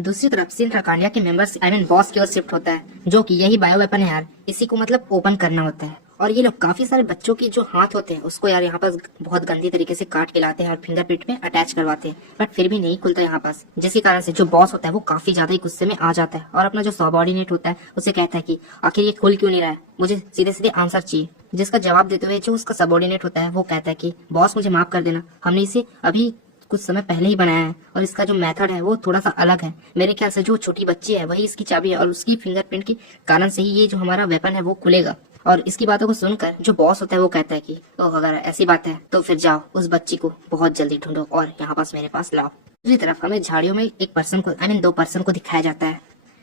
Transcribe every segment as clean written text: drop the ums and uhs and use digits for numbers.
दूसरी तरफ सिन राकांडिया के मेंबर्स आई मीन बॉस की ओर शिफ्ट होता है, जो कि यही बायो वेपन है यार, इसी को मतलब ओपन करना होता है। और ये लोग काफी सारे बच्चों की जो हाथ होते हैं उसको यार यहाँ पास बहुत गंदी तरीके से काट के लाते हैं और फिंगरप्रिंट में अटैच करवाते हैं, बट फिर भी नहीं खुलता यहाँ पास, जिसके कारण से जो बॉस होता है वो काफी ज्यादा ही गुस्से में आ जाता है और अपना जो सबऑर्डिनेट होता है उसे कहता है कि आखिर ये खुल क्यों नहीं रहा है, मुझे सीधे सीधे आंसर चाहिए। जिसका जवाब देते हुए जो उसका सबऑर्डिनेट होता है वो कहता है कि बॉस मुझे माफ कर देना, हमने इसे अभी कुछ समय पहले ही बनाया है और इसका जो मेथड है वो थोड़ा सा अलग है। मेरे ख्याल से जो छोटी बच्ची है वही इसकी चाबी है और उसकी फिंगरप्रिंट के कारण से ही ये जो हमारा वेपन है वो खुलेगा। और इसकी बातों को सुनकर जो बॉस होता है वो कहता है कि तो अगर ऐसी बात है तो फिर जाओ उस बच्ची को बहुत जल्दी ढूंढो और यहाँ पास मेरे पास लाओ। दूसरी तरफ हमें झाड़ियों में एक पर्सन को आई मीन दो पर्सन को दिखाया जाता है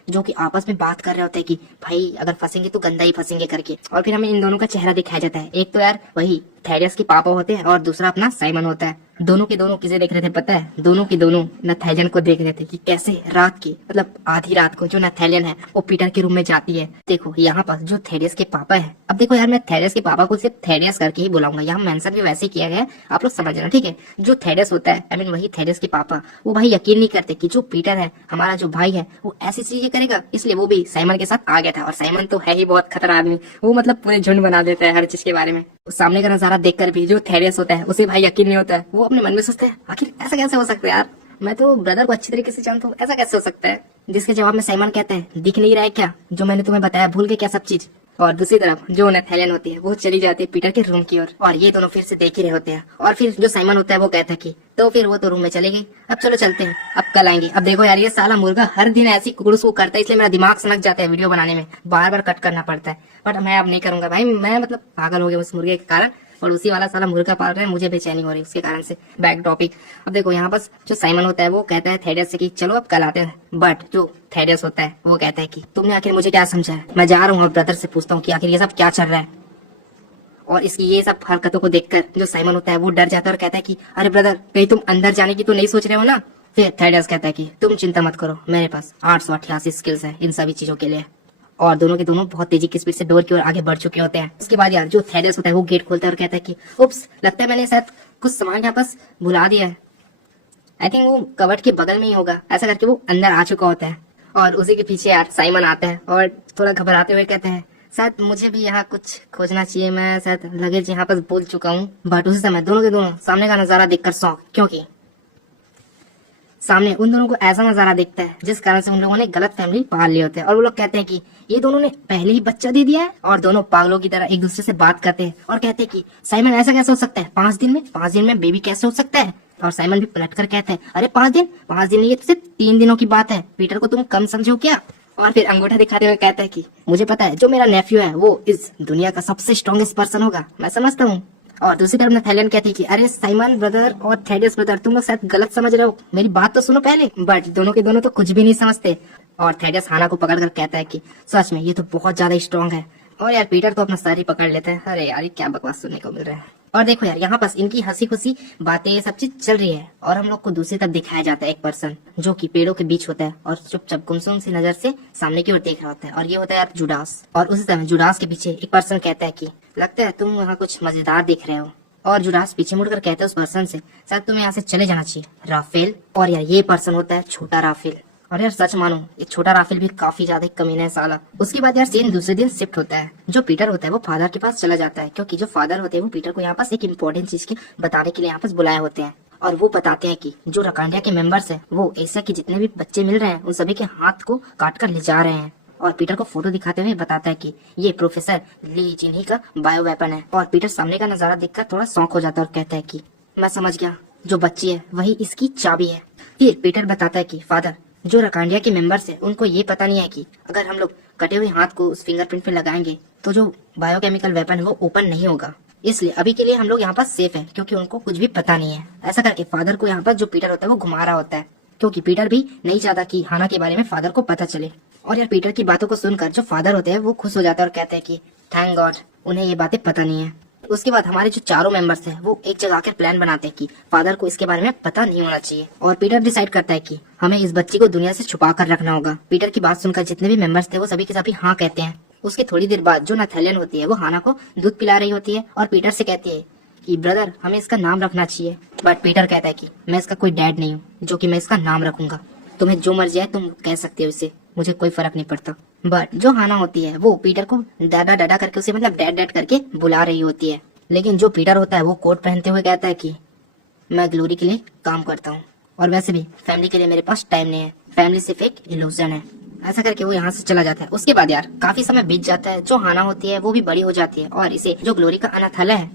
जो कि आपस में बात कर रहे होते हैं कि भाई अगर फंसेंगे तो गंदा ही फंसेंगे करके। और फिर हमें इन दोनों का चेहरा दिखाया जाता है, एक तो यार वही थेडियस के पापा होते हैं और दूसरा अपना साइमन होता है। दोनों के दोनों किसे देख रहे थे पता है? दोनों के दोनों नथैलियन को देख रहे थे कि कैसे रात की मतलब आधी रात को जो नथैलियन है वो पीटर के रूम में जाती है। देखो यहाँ पास जो थेडियस के पापा है, अब देखो यार मैं थेडियस के पापा को सिर्फ थेडियस करके ही बुलाऊंगा, यहाँ मेंशन भी वैसे किया गया है, आप लोग समझना ठीक है। जो थेडियस होता है आई मीन वही थेडियस के पापा, वो भाई यकीन नहीं करते कि जो पीटर है हमारा जो भाई है वो ऐसी चीजें करेगा, इसलिए वो भी साइमन के साथ आ गया था। और साइमन तो है ही बहुत खतरा आदमी, वो मतलब पूरे झुंड बना देता है हर चीज के बारे में। सामने का नजारा देखकर भी जो थेडियस होता है उसे भाई यकीन नहीं होता है, वो अपने मन में सोचता है आखिर ऐसा कैसे हो सकता है यार, मैं तो ब्रदर को अच्छी तरीके से जानता हूँ, ऐसा कैसे हो सकता है। जिसके जवाब में साइमन कहते हैं दिख नहीं रहा है क्या जो मैंने तुम्हें बताया, भूल गए क्या सब चीज। और दूसरी तरफ जो नथैलियन होती है वो चली जाती है पीटर के रूम की ओर और ये दोनों फिर से देख ही रहे होते हैं। और फिर जो साइमन होता है वो कहता है कि तो फिर वो तो रूम में चले गई, अब चलो चलते हैं, अब कल आएंगे। अब देखो यार ये साला मुर्गा हर दिन ऐसी कुड़सू करता है, इसलिए मेरा दिमाग सनक जाता है वीडियो बनाने में, बार बार कट करना पड़ता है। बट मैं अब नहीं करूंगा भाई, मैं मतलब पागल हो गया उस मुर्गे के कारण, और उसी वाला साला मुर्गा पाल रहा है, मुझे बेचैनी हो रही है उसके कारण से। Back topic. अब देखो यहाँ पास जो साइमन होता है वो कहता है थेडियस से कि चलो अब कल आते हैं, बट जो थेडियस होता है वो कहता है कि तुमने आखिर मुझे क्या समझा है, मैं जा रहा हूँ और ब्रदर से पूछता हूँ कि आखिर ये सब क्या चल रहा है। और इसकी ये सब हरकतों को देखकर जो साइमन होता है वो डर जाता है और कहता है कि अरे ब्रदर कहीं तुम अंदर जाने की तो नहीं सोच रहे हो ना। फिर थेडियस कहता है कि तुम चिंता मत करो, मेरे पास 888 स्किल्स है इन सभी चीजों के लिए। और दोनों के दोनों बहुत तेजी की स्पीड से डोर की ओर आगे बढ़ चुके होते हैं। उसके बाद यार जो थेडियस होता है वो गेट खोलता है और कहता है कि उप्स, लगता है मैंने शायद कुछ सामान यहाँ पास भुला दिया है, आई थिंक वो कबर्ड के बगल में ही होगा, ऐसा करके वो अंदर आ चुका होता है। और उसी के पीछे यार साइमन आता है और थोड़ा घबराते हुए कहते हैं शायद मुझे भी यहाँ कुछ खोजना चाहिए, मैं शायद लगेज यहाँ पास भूल चुका हूँ। बट उसी समय दोनों के दोनों सामने का नजारा देखकर शौक, क्योंकि सामने उन दोनों को ऐसा नजारा दिखता है जिस कारण से उन लोगों ने गलत फैमिली पाल लिए होते हैं। और वो लोग कहते हैं कि ये दोनों ने पहले ही बच्चा दे दिया है, और दोनों पागलों की तरह एक दूसरे से बात करते हैं और कहते हैं कि साइमन ऐसा कैसे हो सकता है, 5 दिन में बेबी कैसे हो सकता है। और साइमन भी पलट कर कहते हैं अरे 5 दिन ये तो सिर्फ 3 दिनों की बात है, पीटर को तुम कम समझो क्या। और फिर अंगूठा दिखाते हुए कहता है कि मुझे पता है जो मेरा नेफ्यू है वो इस दुनिया का सबसे स्ट्रॉन्गेस्ट पर्सन होगा, मैं समझता हूँ। और दूसरी तरफ नथैलियन कहती है कि अरे साइमन ब्रदर और थेडियस ब्रदर तुम लोग शायद गलत समझ रहे हो, मेरी बात तो सुनो पहले। बट दोनों के दोनों तो कुछ भी नहीं समझते। और थेडियस हाना को पकड़कर कहता है कि सच में ये तो बहुत ज्यादा स्ट्रॉन्ग है। और यार पीटर तो अपना सर ही पकड़ लेता है। अरे यार क्या बकवास सुनने को मिल रहा है। और देखो यार यहाँ पास इनकी हंसी खुशी बातें ये सब चीज चल रही है और हम लोग को दूसरी तरफ दिखाया जाता है एक पर्सन जो कि पेड़ों के बीच होता है और चुपचाप गुमसुम सी नजर से सामने की ओर देख रहा होता है, और ये होता है यार जुडास। और उसी समय जुडास के पीछे एक पर्सन कहता है कि लगता है तुम यहाँ कुछ मजेदार दिख रहे हो। और जुडास पीछे मुड़कर कहता है उस पर्सन से शायद तुम्हें यहाँ से चले जाना चाहिए राफेल। और यार ये पर्सन होता है छोटा राफेल। और यार सच मानो ये छोटा राफेल भी काफी ज्यादा कमीना है साला। उसके बाद यार सीन दूसरे दिन शिफ्ट होता है। जो पीटर होता है वो फादर के पास चला जाता है, क्योंकि जो फादर होते हैं वो पीटर को यहाँ पास एक इम्पोर्टेंट चीज के बताने के लिए यहाँ पास बुलाए होते हैं। और वो बताते हैं कि जो राकांडिया के मेंबर्स हैं वो एशिया के जितने भी बच्चे मिल रहे हैं उन सभी के हाथ को काट कर ले जा रहे हैं। और पीटर को फोटो दिखाते हुए बताता है कि ये प्रोफेसर ली जिन्ही का बायो वेपन है। और पीटर सामने का नजारा देखकर थोड़ा शौक हो जाता है और कहता है कि मैं समझ गया, जो बच्ची है वही इसकी चाबी है। फिर पीटर बताता है कि फादर जो राकांडिया के मेंबर्स है उनको ये पता नहीं है कि अगर हम लोग कटे हुए हाथ को उस फिंगरप्रिंट पे लगाएंगे तो जो बायोकेमिकल वेपन है वो ओपन नहीं होगा, इसलिए अभी के लिए हम लोग यहाँ पास सेफ है, क्योंकि उनको कुछ भी पता नहीं है। ऐसा करके फादर को यहाँ पर जो पीटर होता है वो घुमा रहा होता है, क्योंकि पीटर भी नहीं चाहता कि हाना के बारे में फादर को पता चले। और यार पीटर की बातों को सुनकर जो फादर होते हैं वो खुश हो जाते हैं और कहते हैं कि थैंक गॉड उन्हें ये बातें पता नहीं है। उसके बाद हमारे जो चारों मेंबर्स हैं वो एक जगह आकर प्लान बनाते हैं कि फादर को इसके बारे में पता नहीं होना चाहिए। और पीटर डिसाइड करता है कि हमें इस बच्ची को दुनिया से छुपा कर रखना होगा। पीटर की बात सुनकर जितने भी मेंबर्स थे वो सभी के सभी हाँ कहते हैं। उसके थोड़ी देर बाद जो नथैलियन होती है वो हाना को दूध पिला रही होती है और पीटर से कहती है कि ब्रदर हमें इसका नाम रखना चाहिए। बट पीटर कहता है कि मैं इसका कोई डैड नहीं हूँ जो कि मैं इसका नाम रखूंगा। तुम्हें जो मर्जी है तुम कह सकते हो इसे, मुझे कोई फर्क नहीं पड़ता। बट जो हाना होती है वो पीटर को डाडा डाडा करके उसे मतलब डैड डैड करके बुला रही होती है। लेकिन जो पीटर होता है वो कोट पहनते हुए कहता है कि मैं ग्लोरी के लिए काम करता हूँ और वैसे भी फैमिली के लिए मेरे पास टाइम नहीं है, फैमिली सिर्फ एक इल्यूजन है। ऐसा करके वो यहाँ से चला जाता है। उसके बाद यार काफी समय बीत जाता है। जो हाना होती है वो भी बड़ी हो जाती है और इसे जो ग्लोरी का अनाथालय है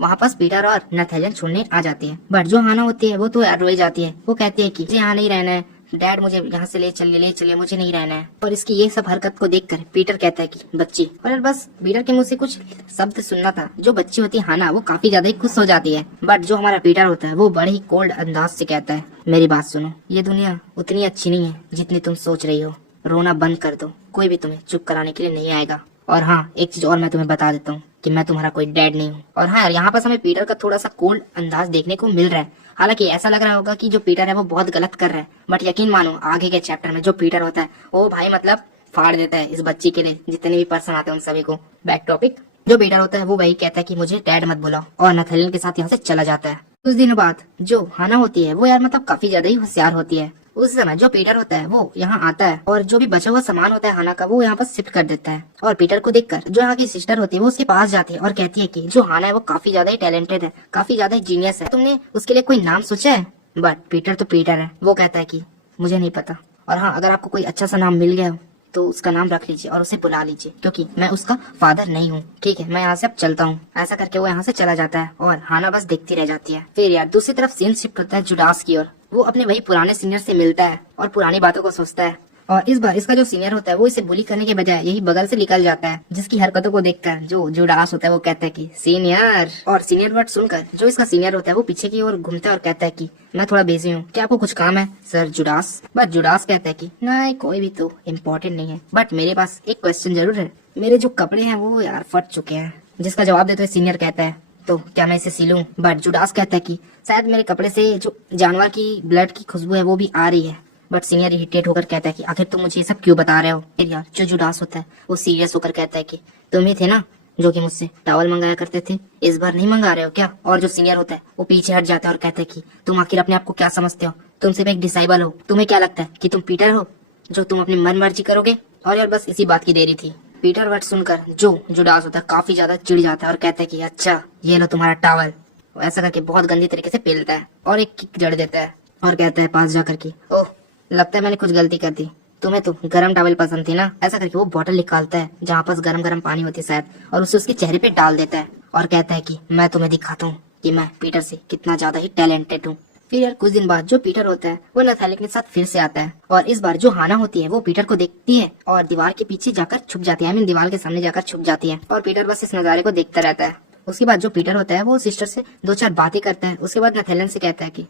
वहाँ पास पीटर और नथेलियन छोड़ने आ जाती है। बट जो हाना होती है वो तो यार रोई जाती है। वो कहती है कि मुझे यहाँ नहीं रहना है, डैड मुझे यहाँ से ले चलिए, मुझे नहीं रहना है। और इसकी ये सब हरकत को देखकर पीटर कहता है कि बच्ची, और यार बस पीटर के मुंह से कुछ शब्द सुनना था। जो बच्ची होती है हाना वो काफी ज्यादा ही खुश हो जाती है। बट जो हमारा पीटर होता है वो बड़े ही कोल्ड अंदाज से कहता है मेरी बात सुनो, ये दुनिया उतनी अच्छी नहीं है जितनी तुम सोच रही हो। रोना बंद कर दो, कोई भी तुम्हें चुप कराने के लिए नहीं आएगा। और हाँ, एक चीज और मैं तुम्हें बता देता हूँ कि मैं तुम्हारा कोई डैड नहीं हूँ। और हाँ, यहाँ पर हमें पीटर का थोड़ा सा कोल्ड अंदाज देखने को मिल रहा है। हालांकि ऐसा लग रहा होगा कि जो पीटर है वो बहुत गलत कर रहा है, बट यकीन मानो आगे के चैप्टर में जो पीटर होता है वो भाई मतलब फाड़ देता है इस बच्ची के लिए जितने भी पर्सन आते हैं उन सभी को। Back topic. जो पीटर होता है वो वही कहता है कि मुझे डैड मत बुलाओ और नथेलियन के साथ यहाँ से चला जाता है। कुछ दिनों बाद जो हाना होती है वो यार मतलब काफी ज्यादा ही होशियार होती है। उस समय जो पीटर होता है वो यहाँ आता है और जो भी बचा हुआ सामान होता है हाना का वो यहाँ पर शिफ्ट कर देता है। और पीटर को देखकर जो यहाँ की सिस्टर होती है वो उसके पास जाती है और कहती है कि जो हाना है वो काफी ज्यादा ही टैलेंटेड है, काफी ज्यादा ही जीनियस है, तुमने उसके लिए कोई नाम सोचा है? बट पीटर तो पीटर है, वो कहता है कि मुझे नहीं पता। और हाँ, अगर आपको कोई अच्छा सा नाम मिल गया हो तो उसका नाम रख लीजिए और उसे बुला लीजिए, क्योंकि मैं उसका फादर नहीं हूँ। ठीक है, मैं यहाँ से अब चलता हूँ। ऐसा करके वो यहाँ से चला जाता है और हाना बस देखती रह जाती है। फिर यार दूसरी तरफ सीन शिफ्ट होता है जुडास की ओर। वो अपने वही पुराने सीनियर से मिलता है और पुरानी बातों को सोचता है। और इस बार इसका जो सीनियर होता है वो इसे बुली करने के बजाय यही बगल से निकल जाता है, जिसकी हरकतों को देखकर जो जुडास होता है वो कहता है कि सीनियर। और सीनियर वर्ड सुनकर जो इसका सीनियर होता है वो पीछे की ओर घूमता है और कहता है कि मैं थोड़ा बिजी हूँ, क्या आपको कुछ काम है सर जुडास? बट जुडास कहता है कि नहीं, कोई भी तो इम्पोर्टेंट नहीं है, बट मेरे पास एक क्वेश्चन जरूर है। मेरे जो कपड़े हैं वो यार फट चुके हैं। जिसका जवाब देते हुए सीनियर कहता है तो क्या मैं इसे सिलूं? बट जुडास कहता है कि शायद मेरे कपड़े से जो जानवर की ब्लड की खुशबू है वो भी आ रही है। बट सीनियर इरिटेट होकर कहता है कि आखिर तुम मुझे ये सब क्यों बता रहे हो? फिर यार जो जुडास होता है वो सीरियस होकर कहता है कि तुम ही थे ना जो कि मुझसे टॉवल मंगाया करते थे, इस बार नहीं मंगा रहे हो क्या? और जो सीनियर होता है वो पीछे हट जाता है और कहता है कि तुम आखिर अपने आप को क्या समझते हो? तुम सिर्फ एक डिसाइबल हो। तुम्हें क्या लगता है कि तुम पीटर हो जो तुम अपनी मन मर्जी करोगे? और यार बस इसी बात की देरी थी। पीटर वर्ड सुनकर जो जुडास होता है काफी ज्यादा चिढ़ जाता है और कहता है कि अच्छा ये लो तुम्हारा टॉवल। ऐसा करके बहुत गंदी तरीके से पेलता है और एक किक जड़ देता है और कहता है पास जाकर के, ओह लगता है मैंने कुछ गलती कर दी, तुम्हें तो गरम टॉवल पसंद थी ना? ऐसा करके वो बोतल निकालता है जहाँ पास गरम गरम पानी होती है शायद, और उसे उसके चेहरे पे डाल देता है और कहता है कि मैं तुम्हें दिखाता हूँ कि मैं पीटर से कितना ज्यादा ही टैलेंटेड हूँ। फिर यार कुछ दिन बाद जो पीटर होता है वो नथालिक के साथ फिर से आता है और इस बार जो हाना होती है वो पीटर को देखती है और दीवार के पीछे जाकर छुप जाती है। दीवार के सामने जाकर छुप जाती है और पीटर बस इस नजारे को देखता रहता है। उसके बाद जो पीटर होता है वो सिस्टर से दो चार बातें करता है। उसके बाद नथेलियन से कहता है कि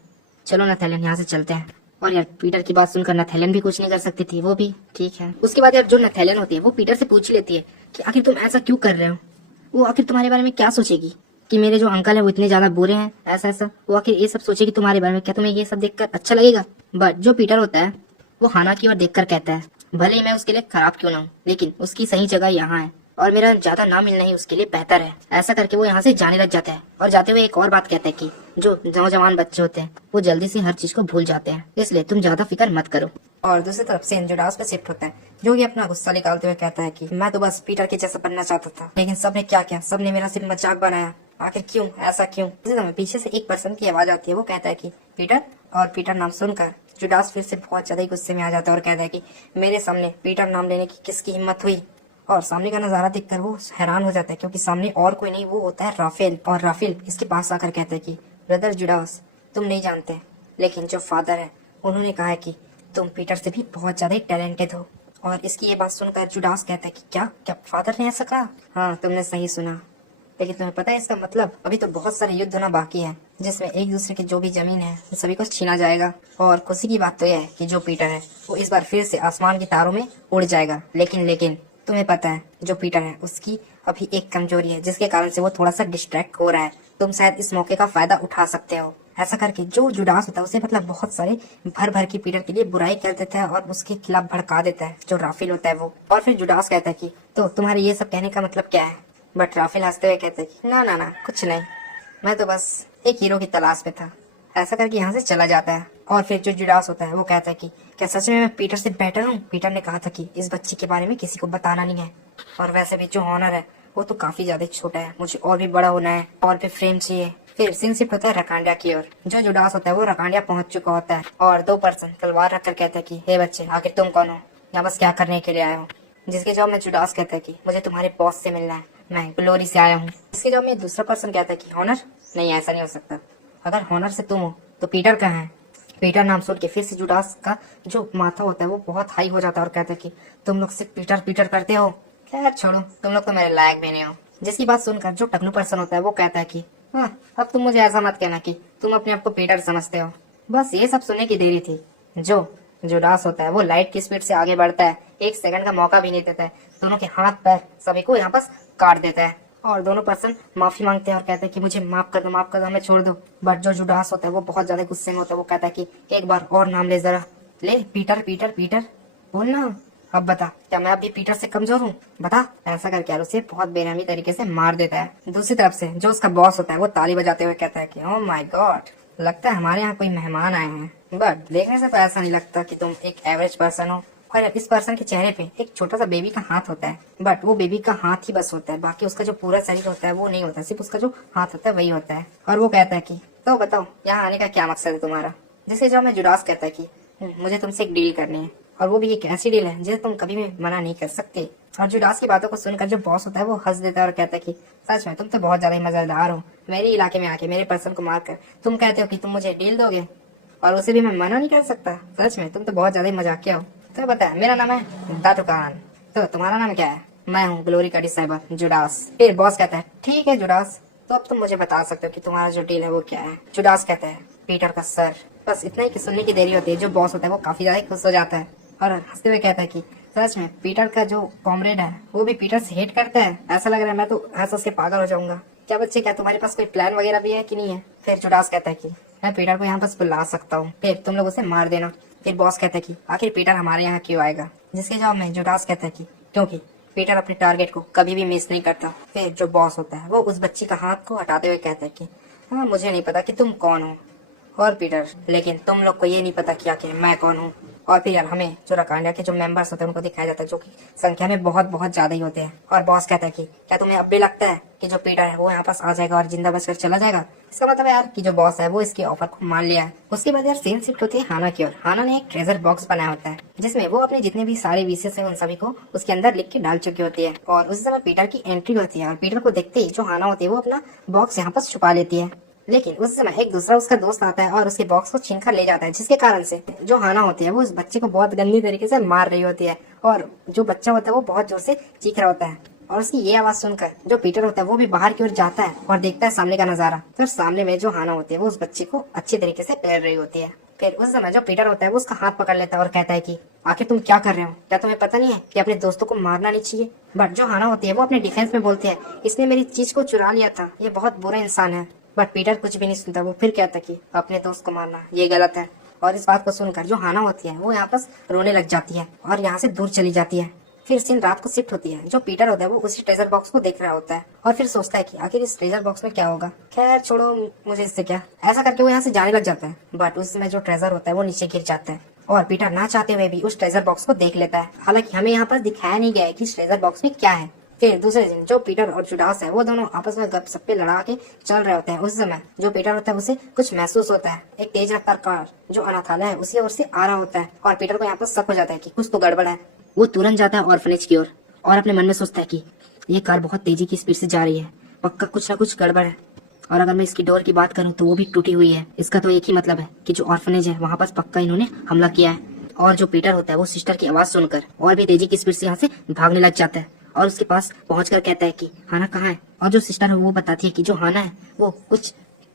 चलो नथेलियन यहाँ से चलते हैं। और यार पीटर की बात सुनकर नथेलियन भी कुछ नहीं कर सकती थी, वो भी ठीक है। उसके बाद यार जो नथेलियन होती है वो पीटर से पूछ लेती है कि आखिर तुम ऐसा क्यों कर रहे हो? वो आखिर तुम्हारे बारे में क्या सोचेगी कि मेरे जो अंकल है वो इतने ज्यादा बुरे हैं, ऐसा ऐसा वो आखिर ये सब सोचेगी तुम्हारे बारे में? क्या तुम्हें ये सब देखकर अच्छा लगेगा? बट जो पीटर होता है वो हाना की ओर देखकर कहता है भले ही मैं उसके लिए खराब क्यों ना हूँ, लेकिन उसकी सही जगह यहाँ है और मेरा ज्यादा ना मिलना ही उसके लिए बेहतर है। ऐसा करके वो यहाँ से जाने लग जाता है और जाते हुए एक और बात कहता है कि जो नौजवान बच्चे होते हैं वो जल्दी से हर चीज को भूल जाते हैं, इसलिए तुम ज्यादा फिक्र मत करो। और दूसरी तरफ से जुडास पे शिफ्ट होता है जो कि अपना गुस्सा निकालते हुए कहता है कि मैं तो बस पीटर के जैसा बनना चाहता था, लेकिन सबने क्या किया, सबने मेरा सिर्फ मजाक बनाया, आखिर क्यों, ऐसा क्यों? इसी समय पीछे से एक पर्सन की आवाज आती है, वो कहता है कि पीटर। और पीटर नाम सुनकर जुडास फिर से बहुत ज्यादा गुस्से में आ जाता है और कहता है कि मेरे सामने पीटर नाम लेने की किसकी हिम्मत हुई? और सामने का नजारा देखकर वो हैरान हो जाता है क्योंकि सामने और कोई नहीं, वो होता है राफेल। और राफेल इसके पास आकर कहता है कि ब्रदर जुडास, तुम नहीं जानते लेकिन जो फादर है उन्होंने कहा है कि तुम पीटर से भी बहुत ज्यादा टैलेंटेड हो। और इसकी ये बात सुनकर जुडास कहता है कि क्या क्या फादर ने ऐसा कहा? हाँ तुमने सही सुना, लेकिन तुम्हें पता है इसका मतलब अभी तो बहुत सारे युद्ध होना बाकी है जिसमें एक दूसरे की जो भी जमीन है सभी को छीना जाएगा। और खुशी की बात तो यह है कि जो पीटर है वो इस बार फिर से आसमान की तारों में उड़ जाएगा। लेकिन तुम्हें पता है जो पीटर है उसकी अभी एक कमजोरी है जिसके कारण से वो थोड़ा सा डिस्ट्रैक्ट हो रहा है। तुम शायद इस मौके का फायदा उठा सकते हो। ऐसा करके जो जुडास होता है उसे मतलब बहुत सारे भर भर के पीटर के लिए बुराई कर देता है और उसके खिलाफ भड़का देता है जो राफेल होता है वो। और फिर जुडास कहता है कि तो तुम्हारे ये सब कहने का मतलब क्या है? बट राफेल हंसते हुए कहता है कि ना ना ना कुछ नहीं, मैं तो बस एक हीरो की तलाश में था। ऐसा करके यहाँ से चला जाता है। और फिर जो जुडास होता है वो कहता है कि क्या सच में मैं पीटर से बेटर हूँ। पीटर ने कहा था कि इस बच्चे के बारे में किसी को बताना नहीं है, और वैसे भी जो ऑनर है वो तो काफी ज्यादा छोटा है, मुझे और भी बड़ा होना है और भी फ्रेम चाहिए। फिर सीन शिफ्ट होता है रकांडिया की ओर। जो जुडास होता है वो रकांडिया पहुंच चुका होता है और 2 पर्सन तलवार रखकर कहते हैं कि हे बच्चे, आखिर तुम कौन हो, यहाँ बस क्या करने के लिए आए हो। जिसके जवाब में जुडास कहता है कि मुझे तुम्हारे बॉस से मिलना है, मैं ग्लोरी से आया हूँ। इसके जवाब में दूसरा पर्सन कहता है कि हॉनर, नहीं ऐसा नहीं हो सकता, अगर हॉनर से तुम हो तो पीटर कहाँ है। पीटर नाम सुन के फिर से जुडास का जो माथा होता है वो बहुत हाई हो जाता है और कहता है कि तुम लोग सिर्फ पीटर पीटर करते हो, खैर छोड़ो, तुम लोग तो मेरे लायक भी नहीं हो। जिसकी बात सुनकर जो टकलू पर्सन होता है वो कहता है कि हाँ, अब तुम मुझे ऐसा मत कहना कि तुम अपने आप को पीटर समझते हो। बस ये सब सुनने की देरी थी। जो जुडास होता है वो लाइट की स्पीड से आगे बढ़ता है, 1 सेकंड का मौका भी नहीं देता है, दोनों के हाथ पैर सभी को यहाँ पास काट देता है और दोनों पर्सन माफी मांगते हैं और कहते हैं कि मुझे माफ कर दो, हमें छोड़ दो। बट जो जुडास होता है वो बहुत ज्यादा गुस्से में होता है, वो कहता है कि एक बार और नाम ले जरा, ले पीटर पीटर पीटर बोलना, अब बता क्या मैं अभी पीटर से कमजोर हूँ, बता। ऐसा करके यार उसे बहुत बेरहमी तरीके से मार देता है। दूसरी तरफ से जो उसका बॉस होता है वो ताली बजाते हुए कहता है कि ओह माय गॉड, लगता है हमारे यहाँ कोई मेहमान आए हैं। बट देखने से तो ऐसा नहीं लगता कि तुम एक एवरेज पर्सन हो। और इस पर्सन के चेहरे पे एक छोटा सा बेबी का हाथ होता है, बट वो बेबी का हाथ ही बस होता है, बाकी उसका जो पूरा शरीर होता है वो नहीं होता, सिर्फ उसका जो हाथ होता है वही होता है। और वो कहता है कि तो बताओ यहाँ आने का क्या मकसद है तुम्हारा। जिसके जवाब में जुडास कहता है कि मुझे तुमसे एक डील करनी है, और वो भी एक ऐसी डील है जिसे तुम कभी भी मना नहीं कर सकते। और जुडास की बातों को सुनकर जो बॉस होता है वो हंस देता है और कहता है कि सच में तुम तो बहुत ज्यादा ही मजेदार हो, मेरे इलाके में आके मेरे पर्सन को मारकर तुम कहते हो कि तुम मुझे डील दोगे, और उसे भी मैं मना नहीं कर सकता। सच में तुम तो बहुत ज्यादा ही मजाकिया हो। तो बता, मेरा नाम है दातुकान, तो तुम्हारा नाम क्या है। मैं हूँ ग्लोरी का डिसाइबल जुडास। फिर बॉस कहता है ठीक है जुडास, तो अब तुम मुझे बता सकते हो कि तुम्हारा जो डील है वो क्या है। जुडास कहता है पीटर का सर। बस इतना ही कि सुनने की देरी होती है। जो बॉस होता है वो काफी ज्यादा खुश हो जाता है और हंसते हुए कहता है कि सच में पीटर का जो कॉमरेड है वो भी पीटर से हेट करता है, ऐसा लग रहा है मैं तो हंस हंस के पागल हो जाऊंगा। क्या बच्चे, क्या तुम्हारे पास कोई प्लान वगैरह भी है कि नहीं है। फिर जुडास कहता है कि मैं पीटर को यहाँ पास बुला सकता हूँ, फिर तुम लोग उसे मार देना। फिर बॉस कहता है कि आखिर पीटर हमारे यहाँ क्यों आएगा। जिसके जवाब में जुडास कहता है कि क्योंकि पीटर अपने टारगेट को कभी भी मिस नहीं करता। फिर जो बॉस होता है वो उस बच्ची का हाथ को हटाते हुए कहता है कि हाँ, मुझे नहीं पता कि तुम कौन हो और पीटर, लेकिन तुम लोग को ये नहीं पता क्या कि मैं कौन हूँ। और फिर यार हमें जो रकांडिया के जो मेंबर्स होते हैं उनको दिखाया जाता है, जो कि संख्या में बहुत बहुत ज्यादा ही होते हैं। और बॉस कहता है कि क्या तुम्हें अब भी लगता है कि जो पीटर है वो यहाँ पास आ जाएगा और जिंदा बचकर चला जाएगा। इसका मतलब है यार कि जो बॉस है वो इसके ऑफर को मान लिया है। उसके बाद यार सीन शिफ्ट होती है हाना की ओर। हाना ने एक ट्रेजर बॉक्स बनाया होता है जिसमें वो अपने जितने भी सारे विशेष है उन सभी को उसके अंदर लिख के डाल चुकी होती है। और उस समय पीटर की एंट्री होती है और पीटर को देखते ही जो हाना होती है वो अपना बॉक्स यहाँ पास छुपा लेती है। लेकिन उस समय एक दूसरा उसका दोस्त आता है और उसके बॉक्स को छीन कर ले जाता है, जिसके कारण से जो हाना होती है वो उस बच्चे को बहुत गंदी तरीके से मार रही होती है। और जो बच्चा होता है वो बहुत जोर से चीख रहा होता है। और उसकी ये आवाज सुनकर जो पीटर होता है वो भी बाहर की ओर जाता है और देखता है सामने का नजारा। फिर सामने में जो हाना होती है वो उस बच्चे को अच्छी तरीके से पैर रही होती है। फिर उस समय जो पीटर होता है वो उसका हाथ पकड़ लेता है और कहता है कि आखिर तुम क्या कर रहे हो, क्या तुम्हें पता नहीं है कि अपने दोस्तों को मारना नहीं चाहिए। बट जो हाना होती है वो अपने डिफेंस में बोलती है इसने मेरी चीज को चुरा लिया था, ये बहुत बुरा इंसान है। बट पीटर कुछ भी नहीं सुनता, वो फिर कहता कि अपने दोस्त को मारना ये गलत है। और इस बात को सुनकर जो हाना होती है वो यहाँ पास रोने लग जाती है और यहाँ से दूर चली जाती है। फिर सीन रात को शिफ्ट होती है। जो पीटर होता है वो उसी ट्रेजर बॉक्स को देख रहा होता है और फिर सोचता है कि आखिर इस ट्रेजर बॉक्स में क्या होगा, खैर छोड़ो मुझे इससे क्या, ऐसा करके वो यहाँ से जाने लग जाता है। बट उसमें जो ट्रेजर होता है वो नीचे गिर जाता है और पीटर ना चाहते हुए भी उस ट्रेजर बॉक्स को देख लेता है। हालांकि हमें यहाँ पर दिखाया नहीं गया है कि इस ट्रेजर बॉक्स में क्या है। फिर दूसरे दिन जो पीटर और जुडास है वो दोनों आपस में गपशप लड़ा के चल रहे होते हैं। उस समय जो पीटर होता है उसे कुछ महसूस होता है, एक तेज रफ्तार कार जो अनाथालय है उसी ओर से आ रहा होता है और पीटर को यहाँ पर शक हो जाता है कि कुछ तो गड़बड़ है। वो तुरंत जाता है ऑर्फनेज की ओर और अपने मन में सोचता है कि ये कार बहुत तेजी की स्पीड से जा रही है, पक्का कुछ ना कुछ गड़बड़ है। और अगर मैं इसकी डोर की बात करूँ तो वो भी टूटी हुई है, इसका तो एक ही मतलब है कि जो ऑर्फनेज है वहाँ पास पक्का इन्होंने हमला किया है। और जो पीटर होता है वो सिस्टर की आवाज सुनकर और भी तेजी की स्पीड से यहाँ से भागने लग जाता है और उसके पास पहुंचकर कहता है कि हाना कहाँ है। और जो सिस्टर है वो बताती है कि जो हाना है वो कुछ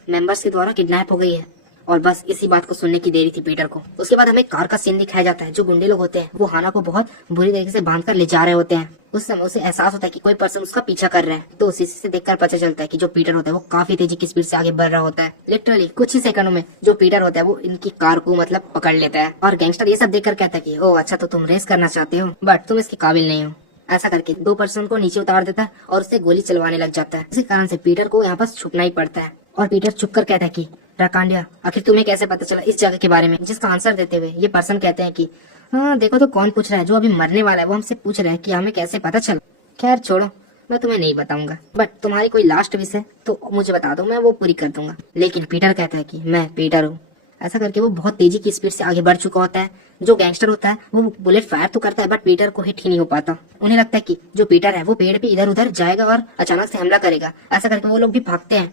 मेंबर्स के द्वारा किडनैप हो गई है। और बस इसी बात को सुनने की देरी थी पीटर को। उसके बाद हमें कार का सीन दिखाया जाता है। जो गुंडे लोग होते हैं वो हाना को बहुत बुरी तरीके से बांध कर ले जा रहे होते हैं। उस समय उसे एहसास होता है कि कोई पर्सन उसका पीछा कर रहा है, तो शीशे से देखकर पता चलता है कि जो पीटर होता है वो काफी तेजी की स्पीड से आगे बढ़ रहा होता है। लिटरली कुछ ही सेकंडों में जो पीटर होता है वो इनकी कार को मतलब पकड़ लेता है। और गैंगस्टर ये सब देखकर कहता है कि ओह अच्छा, तो तुम रेस करना चाहते हो बट तुम इसके काबिल नहीं हो। ऐसा करके 2 पर्सन को नीचे उतार देता है और उससे गोली चलवाने लग जाता है। इसी कारण से पीटर को यहाँ पास छुपना ही पड़ता है। और पीटर छुप कर कहता है कि राकांडिया, आखिर तुम्हें कैसे पता चला इस जगह के बारे में? जिसका आंसर देते हुए ये पर्सन कहते हैं कि हाँ देखो तो कौन पूछ रहा है, जो अभी मरने वाला है वो हमसे पूछ रहा है कि हमें कैसे पता चला। खैर छोड़ो, मैं तुम्हें नहीं बताऊंगा, बट तुम्हारी कोई लास्ट विश है तो मुझे बता दो, मैं वो पूरी कर दूंगा। लेकिन पीटर कहता है कि मैं पीटर हूँ। ऐसा करके वो बहुत तेजी की स्पीड से आगे बढ़ चुका होता है। जो गैंगस्टर होता है वो बुलेट फायर तो करता है बट पीटर को हिट ही नहीं हो पाता। उन्हें लगता है कि जो पीटर है वो पेड़ पे इधर उधर जाएगा और अचानक से हमला करेगा। ऐसा करके वो लोग भी भागते हैं,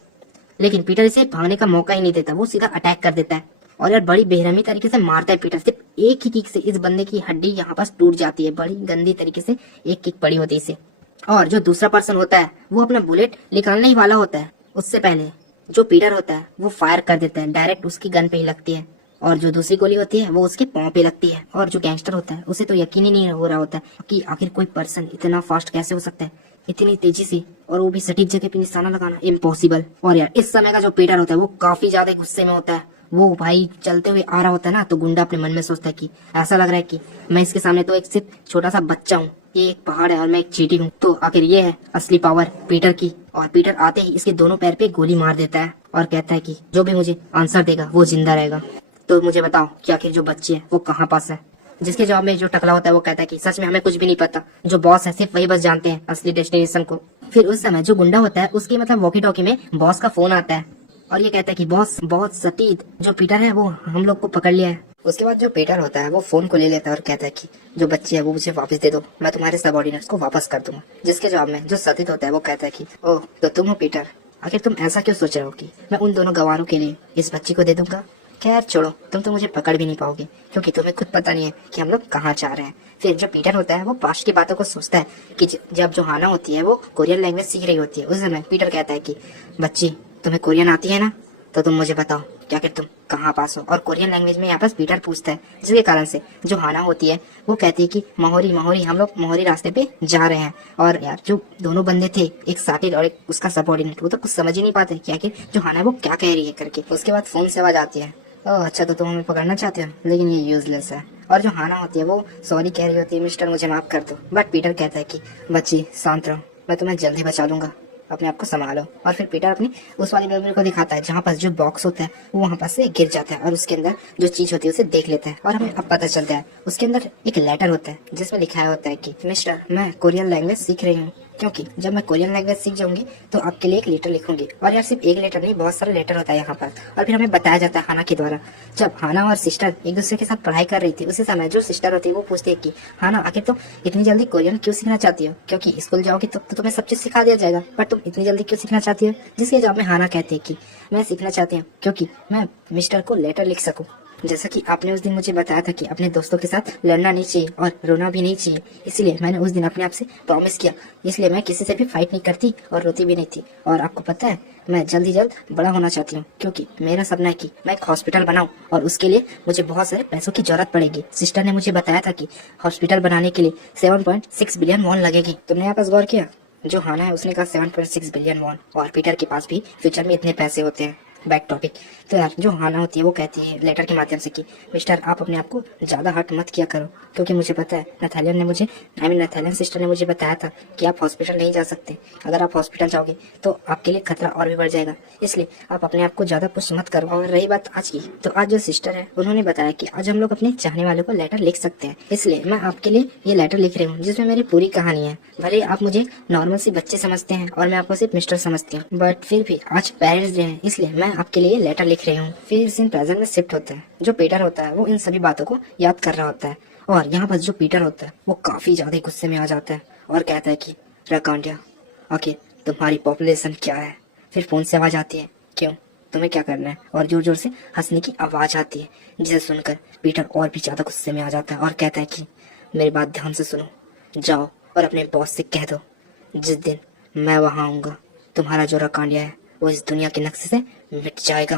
लेकिन पीटर इसे भागने का मौका ही नहीं देता, वो सीधा अटैक कर देता है और यार बड़ी बेरहमी तरीके से मारता है पीटर। सिर्फ एक ही किक से इस बंदे की हड्डी यहाँ पास टूट जाती है, बड़ी गंदी तरीके से एक किक पड़ी होती है इसे। और जो दूसरा पर्सन होता है वो अपना बुलेट निकालने ही वाला होता है, उससे पहले जो पीटर होता है वो फायर कर देता है, डायरेक्ट उसकी गन पे ही लगती है और जो दूसरी गोली होती है वो उसके पांव पे लगती है। और जो गैंगस्टर होता है उसे तो यकीन ही नहीं हो रहा होता है कि आखिर कोई पर्सन इतना फास्ट कैसे हो सकता है, इतनी तेजी से, और वो भी सटीक जगह पे निशाना लगाना इम्पॉसिबल। और यार इस समय का जो पीटर होता है वो काफी ज्यादा गुस्से में होता है। वो भाई चलते हुए आ रहा होता है ना, तो गुंडा अपने मन में सोचता है कि ऐसा लग रहा है कि मैं इसके सामने तो एक सिर्फ छोटा सा बच्चा हूँ, ये एक पहाड़ है और मैं एक चींटी हूँ, तो आखिर ये है असली पावर पीटर की। और पीटर आते ही इसके दोनों पैर पे गोली मार देता है और कहता है कि जो भी मुझे आंसर देगा वो जिंदा रहेगा। तो मुझे बताओ कि आखिर जो बच्ची है वो कहाँ पास है? जिसके जवाब में जो टकला होता है वो कहता है कि सच में हमें कुछ भी नहीं पता, जो बॉस है सिर्फ वही बस जानते हैं असली डेस्टिनेशन को। फिर उस समय जो गुंडा होता है उसके मतलब वॉकी टॉकी में बॉस का फोन आता है और ये कहता है कि बॉस बहुत सटीक जो पीटर है वो हम लोग को पकड़ लिया है। उसके बाद जो पीटर होता है वो फोन को ले लेता है और कहता है कि जो बच्ची है वो मुझे वापस दे दो, मैं तुम्हारे सबऑर्डिनेट्स को वापस कर दूंगा। जिसके जवाब में जो सतीत होता है वो कहता है कि ओह तो तुम हो पीटर, आखिर तुम ऐसा क्यों सोच रहे हो कि मैं उन दोनों गवारों के लिए इस बच्ची को दे दूंगा? खैर छोड़ो, तुम तो मुझे पकड़ भी नहीं पाओगे क्योंकि तुम्हें खुद पता नहीं है कि हम लोग कहाँ जा रहे हैं। फिर जो पीटर होता है वो पास्ट की बातों को सोचता है कि जब जो हाना होती है वो कोरियन लैंग्वेज सीख रही होती है, उस समय पीटर कहता है कि बच्ची तुम्हें कोरियन आती है ना, तो तुम मुझे बताओ कि आखिर तुम कहाँ पास हो। और कोरियन लैंग्वेज में यहाँ पास पीटर पूछता है, जिसके कारण से जो हाना होती है वो कहती है कि मोहरी मोहरी, हम लोग मोहरी रास्ते पे जा रहे हैं। और यार जो दोनों बंदे थे, एक साटिल और एक उसका सबऑर्डिनेट, वो तो कुछ समझ ही नहीं पाते कि आखिर जो हाना है वो क्या कह रही है करके। उसके बाद फोन से आवाज आती है, ओह अच्छा तो तुम हमें पकड़ना चाहते हो, लेकिन ये यूजलेस है। और जो हाना होती है वो सॉरी कह रही होती है, मिस्टर मुझे माफ कर दो। बट पीटर कहता है कि बच्ची शांत रहो, मैं तुम्हें जल्दी बचा लूंगा, अपने आप को संभालो। और फिर पीटर अपनी उस वाली मेमोरी को दिखाता है जहाँ पास जो बॉक्स होता है वो वहाँ पास से गिर जाता है और उसके अंदर जो चीज होती है उसे देख लेता है और हमें अब पता चलता है उसके अंदर एक लेटर होता है जिसमें लिखा होता है कि मिस्टर मैं कोरियन लैंग्वेज सीख रही हूँ, क्योंकि जब मैं कोरियन लैंग्वेज सीख जाऊंगी तो आपके लिए एक लेटर लिखूंगी। और यार सिर्फ एक लेटर नहीं, बहुत सारा लेटर होता है यहाँ पर। और फिर हमें बताया जाता है हाना के द्वारा, जब हाना और सिस्टर एक दूसरे के साथ पढ़ाई कर रही थी उसी समय जो सिस्टर होती है वो पूछती है कि हाना आखिर तुम इतनी जल्दी कोरियन क्यों सीखना चाहती हो, क्योंकि स्कूल जाओगी तो तुम्हें सब चीज सिखा दिया जाएगा, पर तुम इतनी जल्दी क्यों सीखना चाहती हो? जिसके जवाब में हाना कहती है कि मैं सीखना चाहती हूँ क्योंकि मैं मिस्टर को लेटर लिख सकूँ। जैसा कि आपने उस दिन मुझे बताया था कि अपने दोस्तों के साथ लड़ना नहीं चाहिए और रोना भी नहीं चाहिए, इसलिए मैंने उस दिन अपने आप से प्रॉमिस किया, इसलिए मैं किसी से भी फाइट नहीं करती और रोती भी नहीं थी। और आपको पता है मैं जल्द ही जल्द बड़ा होना चाहती हूँ, क्योंकि मेरा सपना है कि मैं एक हॉस्पिटल बनाऊं और उसके लिए मुझे बहुत सारे पैसों की जरूरत पड़ेगी। सिस्टर ने मुझे बताया था कि हॉस्पिटल बनाने के लिए 7.6 बिलियन वॉन लगेगी। तुमने यहाँ पास गौर किया? जो हाना है उसने कहा 7.6 बिलियन वॉन, और पीटर के पास भी फ्यूचर में इतने पैसे होते हैं। Back topic. तो यार जो हाना होती है वो कहती है लेटर के माध्यम से कि मिस्टर आप अपने आप को ज्यादा हर्ट मत किया करो, क्योंकि मुझे पता है नथालियन सिस्टर ने मुझे बताया था कि आप हॉस्पिटल नहीं जा सकते। अगर आप हॉस्पिटल जाओगे तो आपके लिए खतरा और भी बढ़ जाएगा, इसलिए आप अपने आप को ज्यादा पुश मत करो। और रही बात आज की, तो आज जो सिस्टर है उन्होंने बताया कि आज हम लोग अपने चाहने वाले को लेटर लिख सकते हैं, इसलिए मैं आपके लिए ये लेटर लिख रही हूँ जिसमें मेरी पूरी कहानी है। भले आप मुझे नॉर्मल सी बच्चे समझते हैं और मैं आपको सिर्फ मिस्टर समझती हूँ, बट फिर भी आज पेरेंट्स डे है, इसलिए मैं आपके लिए लेटर लिख रही हूँ। फिर सीन प्रेजेंट में शिफ्ट होता है। जो पीटर होता है वो इन सभी बातों को याद कर रहा होता है और यहाँ पर जो पीटर होता है वो काफी ज्यादा गुस्से में आ जाता है और कहता है कि राकांडिया आखिर तुम्हारी पॉपुलेशन क्या है? फिर फोन से आवाज आती है, क्यों तुम्हें क्या करना है? और जोर जोर से हंसने की आवाज आती है, जिसे सुनकर पीटर और भी ज्यादा गुस्से में आ जाता है और कहता है कि मेरी बात ध्यान से सुनो, जाओ और अपने बॉस से कह दो जिस दिन मैं वहाँ आऊंगा तुम्हारा जो राकांडिया है वो इस दुनिया के नक्शे से मिट जाएगा।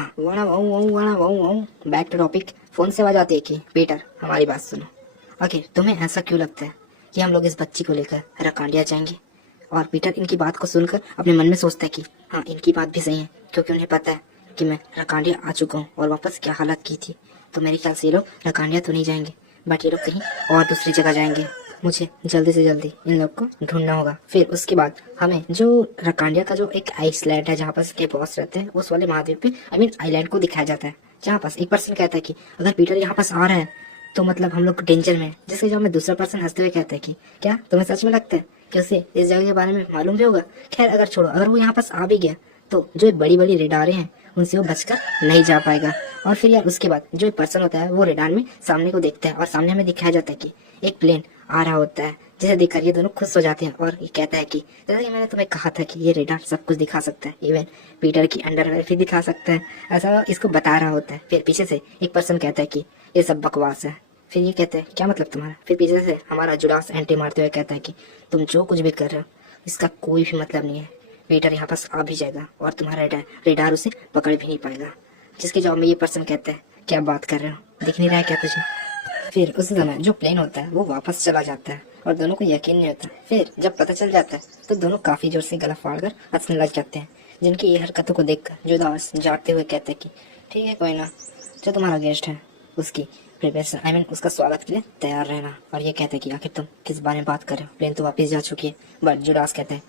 Back to topic. फोन से आवाज आती है कि पीटर हमारी बात सुनो, आखिर तुम्हें ऐसा क्यों लगता है कि हम लोग इस बच्ची को लेकर राकांडिया जाएंगे? और पीटर इनकी बात को सुनकर अपने मन में सोचता है कि हाँ इनकी बात भी सही है, क्योंकि उन्हें पता है कि मैं राकांडिया आ चुका हूँ और वापस क्या हालत की थी। तो मेरे ख्याल से ये लोग राकांडिया तो नहीं जाएंगे, बट ये लोग कहीं और दूसरी जगह जाएंगे। मुझे जल्दी से जल्दी इन लोग को ढूंढना होगा। फिर उसके बाद हमें जो रकांडिया का जो एक आइसलैंड है जहाँ पर के बॉस रहते हैं, उस वाले महाद्वीप पे आइलैंड को दिखाया जाता है, जहाँ पास एक पर्सन कहता है कि अगर पीटर यहाँ पास आ रहा है तो मतलब हम लोग डेंजर में हैं। जिसके जवाब में दूसरा पर्सन हंसते हुए कहता है कि क्या तुम्हें सच में लगता है कि उसे इस जगह के बारे में मालूम भी होगा? खैर अगर छोड़ो, अगर वो यहाँ पास आ भी गया तो जो बड़ी बड़ी रेडारें हैं उनसे वो बचकर नहीं जा पाएगा। और फिर यार उसके बाद जो पर्सन होता है वो रेडार में सामने को देखता है और सामने हमें दिखाया जाता है कि एक प्लेन आ रहा होता है, जिसे देखकर ये दोनों खुश हो जाते हैं। और ये कहता है कि जैसा कि मैंने तुम्हें कहा था कि ये रेडार सब कुछ दिखा सकता है, इवन पीटर की अंडरवेयर भी दिखा सकता है, ऐसा इसको बता रहा होता है। फिर पीछे से एक पर्सन कहता है कि ये सब बकवास है। फिर ये कहते हैं क्या मतलब तुम्हारा? फिर पीछे से हमारा जुडास एंट्री मारते हुए कहता है कि तुम जो कुछ भी कर रहे हो इसका कोई भी मतलब नहीं है। पीटर यहाँ पास आ भी जाएगा और तुम्हारा रेडार उसे पकड़ भी नहीं पाएगा। जिसके जवाब में ये पर्सन कहता है क्या बात कर रहे हो, दिख नहीं रहा है क्या तुझे? फिर उस समय जो प्लेन होता है वो वापस चला जाता है और दोनों को यकीन नहीं होता। फिर जब पता चल जाता है तो दोनों काफी जोर से गला फाड़ कर हंसने लग जाते हैं, जिनकी ये हरकतों को देखकर जुडास जाते हुए कहते हैं कि ठीक है कोई ना, जो तुम्हारा गेस्ट है उसकी प्रिपरेशन उसका स्वागत के लिए तैयार रहना। और ये कहते हैं कि आखिर तुम किस बारे में बात कर रहे हो, प्लेन तो वापस जा चुकी है। बट जुडास कहते हैं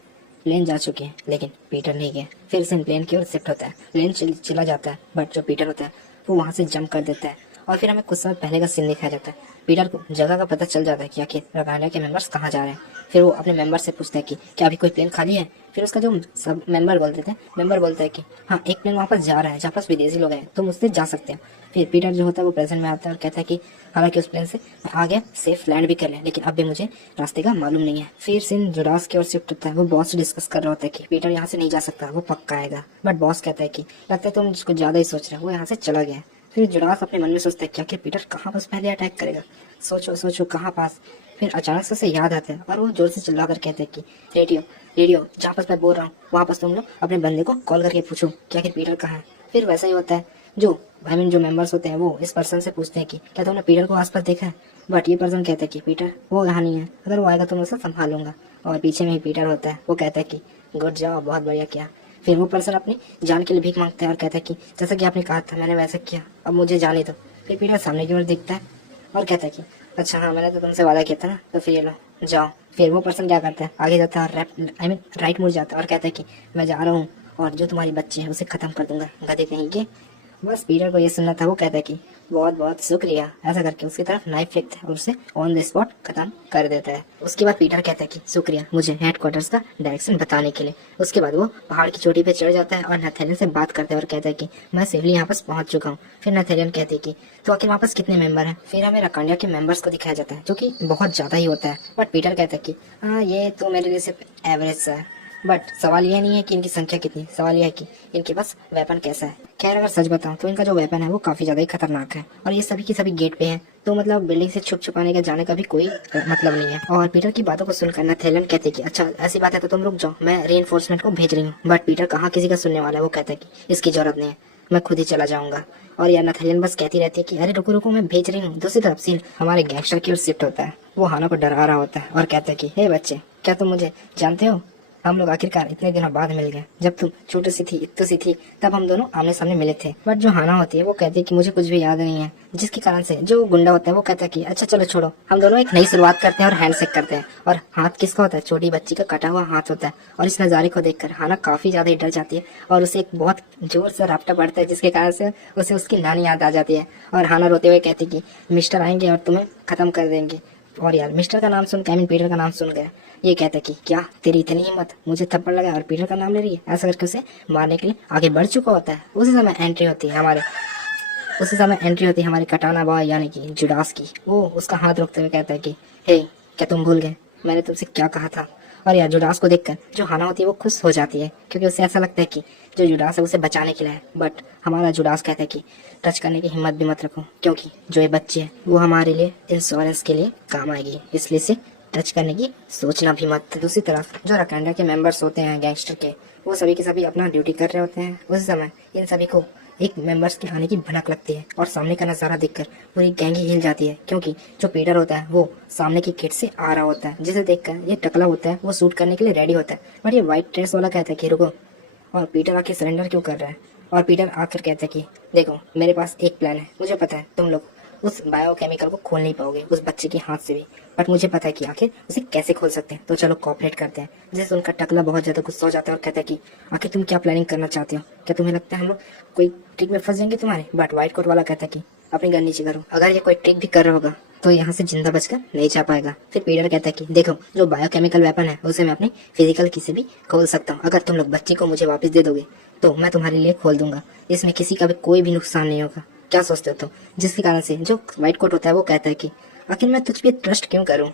प्लेन जा चुकी है लेकिन पीटर नहीं गया। फिर से प्लेन की ओर शिफ्ट होता है, प्लेन चला जाता है बट जो पीटर होता है वो वहाँ से जंप कर देता है। और फिर हमें कुछ समय पहले का सीन दिखाया जाता है। पीटर को जगह का पता चल जाता है कि आखिर रकांडिया के मेंबर्स कहाँ जा रहे हैं। फिर वो अपने मेंबर से पूछता है कि क्या अभी कोई प्लेन खाली है? फिर उसका जो सब मेंबर बोलता है कि हाँ एक प्लेन वहाँ पर जा रहा है जहाँ पास विदेशी लोग हैं, तुम उससे जा सकते हो। फिर पीटर जो होता है वो प्रेजेंट में आता है और कहता है कि हालांकि उस प्लेन से आ गया, सेफ लैंड भी कर लिया, लेकिन अब भी मुझे रास्ते का मालूम नहीं है। फिर सीन जुडास की ओर शिफ्ट होता है। वो बॉस से डिस्कस कर रहा होता है कि पीटर यहाँ से नहीं जा सकता, वो पक्का आएगा। बट बॉस कहता है कि लगता है तुम कुछ ज्यादा ही सोच रहे हो, वो यहाँ से चला गया। फिर जुडास अपने मन में सोचता है क्या कि पीटर कहाँ पास पहले अटैक करेगा, सोचो सोचो कहाँ पास। फिर अचानक से उसे याद आता है और वो जोर से चिल्ला कर कहते हैं कि रेडियो रेडियो जहाँ पास मैं बोल रहा हूँ वहाँ पास तुम लोग अपने बंदे को कॉल करके पूछो कि आखिर पीटर कहाँ है। फिर वैसा ही होता है, जो जो मेंबर्स होते हैं वो इस पर्सन से पूछते हैं कि क्या तुमने पीटर को आसपास देखा है? बट ये पर्सन कहता है कि पीटर वो यहाँ नहीं है, अगर वो आएगा तो मैं उसे संभाल लूंगा। और पीछे में ही पीटर होता है, वो कहता है कि गुड जॉब, बहुत बढ़िया किया। फिर वो पर्सन अपनी जान के लिए भीख मांगता है और कहता है कि जैसा कि आपने कहा था मैंने वैसा किया, अब मुझे जाने दो। फिर पीटर सामने की ओर देखता है और कहता है कि अच्छा हाँ मैंने तो तुमसे वादा किया था ना, तो फिर ये लो जाओ। फिर वो पर्सन क्या करता है, आगे जाता है और राइट मुड़ जाता है और कहता है कि मैं जा रहा हूँ और जो तुम्हारी बच्ची है उसे खत्म कर दूंगा, गधे कहीं के। बस पीटर को ये सुनना था, वो कहता है कि बहुत बहुत शुक्रिया, ऐसा करके उसकी तरफ नाइफ फेंकता है और उसे ऑन द स्पॉट खत्म कर देता है। उसके बाद पीटर कहता है कि शुक्रिया मुझे हेडक्वार्टर्स का डायरेक्शन बताने के लिए। उसके बाद वो पहाड़ की चोटी पे चढ़ जाता है और नथेलियन से बात करता है और कहता है कि मैं सेफली यहाँ पास पहुंच चुका हूँ। फिर नथेलियन कहती है कि तो आखिर वहाँ पास कितने मेंबर हैं? फिर हमें रकांडिया के मेंबर्स को दिखाया जाता है जो कि बहुत ज्यादा ही होता है। बट पीटर कहता है कि हाँ ये तो मेरे लिए सिर्फ एवरेज है। बट सवाल यह नहीं है कि इनकी संख्या कितनी, सवाल यह है कि इनके पास वेपन कैसा है। खैर अगर सच बताऊं तो इनका जो वेपन है वो काफी ज्यादा ही खतरनाक है और ये सभी की सभी गेट पे है, तो मतलब बिल्डिंग से छुप छुपाने का जाने का भी कोई मतलब नहीं है। और पीटर की बातों को सुनकर नथेलियन कहते कि अच्छा ऐसी बात है तो तुम रुक जाओ, मैं रीइंफोर्समेंट को भेज रही हूँ। बट पीटर कहाँ किसी का सुनने वाला है, वो कहता है कि इसकी जरूरत नहीं है, मैं खुद ही चला जाऊंगा। और यार नथेलियन बस कहती रहती है कि अरे रुको रुको मैं भेज रही हूँ। दूसरी तरफ सीन हमारे गैंगस्टर की ओर शिफ्ट होता है। वो हाना को डरा रहा होता है और कहता है कि हे बच्चे, क्या तुम मुझे जानते हो? हम लोग आखिरकार इतने दिनों बाद मिल गए। जब तुम छोटी सी थी, इतनी सी थी, तब हम दोनों आमने सामने मिले थे। बट जो हाना होती है वो कहती है कि मुझे कुछ भी याद नहीं है, जिसके कारण से जो गुंडा होता है वो कहता है कि अच्छा चलो छोड़ो, हम दोनों एक नई शुरुआत करते हैं और हैंडशेक करते हैं। और हाथ किसका होता है? छोटी बच्ची का कटा हुआ हाथ होता है। और इस नज़ारे को देखकर हाना काफी ज्यादा ही डर जाती है और उसे एक बहुत जोर से रपटा पड़ता है, जिसके कारण से उसे उसकी नानी याद आ जाती है। और हाना रोते हुए कहती कि मिस्टर आएंगे और तुम्हें खत्म कर देंगे। और यार मिस्टर का नाम सुन पीटर का नाम सुन गया, ये कहता है कि क्या तेरी इतनी हिम्मत, मुझे थप्पड़ लगा और पीटर का नाम ले रही है। ऐसा करके उसे मारने के लिए आगे बढ़ चुका होता है। उसी समय एंट्री होती है हमारे कटाना बॉय यानी कि जुडास की। वो उसका हाथ रोकते हुए कहता है कि हे क्या तुम भूल गए मैंने तुमसे क्या कहा था? और यार जुडास को देखकर जो हाना होती है वो खुश हो जाती है, क्योंकि उसे ऐसा लगता है कि जो जुडास है उसे बचाने के लिए है। बट हमारा जुडास कहता है कि टच करने की हिम्मत भी मत रखो, क्योंकि जो ये बच्ची है वो हमारे लिए इंश्योरेंस के लिए काम आएगी, इसलिए से टच करने की सोचना भी मत। दूसरी तरफ जो रकांडिया के मेंबर्स होते हैं गैंगस्टर के, वो सभी के सभी अपना ड्यूटी कर रहे होते हैं। उस समय इन सभी को एक मेंबर्स के आने की भनक लगती है और सामने का नजारा देखकर पूरी गैंग ही हिल जाती है, क्योंकि जो पीटर होता है वो सामने की गेट से आ रहा होता है, जिसे देखकर ये टकला होता है वो शूट करने के लिए रेडी होता है। बट ये व्हाइट ड्रेस वाला कहता है कि रुको, और पीटर आके सरेंडर क्यों कर रहा है? और पीटर आकर कहता है कि देखो मेरे पास एक प्लान है, मुझे पता है तुम लोग उस बायोकेमिकल को खोल नहीं पाओगे उस बच्चे के हाथ से भी। बट मुझे पता है कि आखिर उसे कैसे खोल सकते हैं, तो चलो कोऑपरेट करते हैं। जैसे उनका टकला बहुत ज्यादा गुस्सा हो जाता है और कहता है कि आखिर तुम क्या प्लानिंग करना चाहते हो, क्या तुम्हें लगता है हम लोग कोई ट्रिक में फंस जाएंगे तुम्हारे। बट व्हाइट कोट वाला कहता है कि अपनी गन नीचे करो, अगर ये कोई ट्रिक भी कर रहा होगा तो यहाँ से जिंदा बचकर नहीं जा पाएगा। फिर पीटर कहता है कि देखो जो बायोकेमिकल वेपन है उसे मैं अपनी फिजिकल की से भी खोल सकता हूँ, अगर तुम लोग बच्ची को मुझे वापस दे दोगे तो मैं तुम्हारे लिए खोल दूंगा, इसमें किसी का भी कोई भी नुकसान नहीं होगा। क्या सोचते हो तुम। जिसके कारण से जो व्हाइट कोट होता है वो कहता है कि आखिर मैं तुझ पे ट्रस्ट क्यों करूं।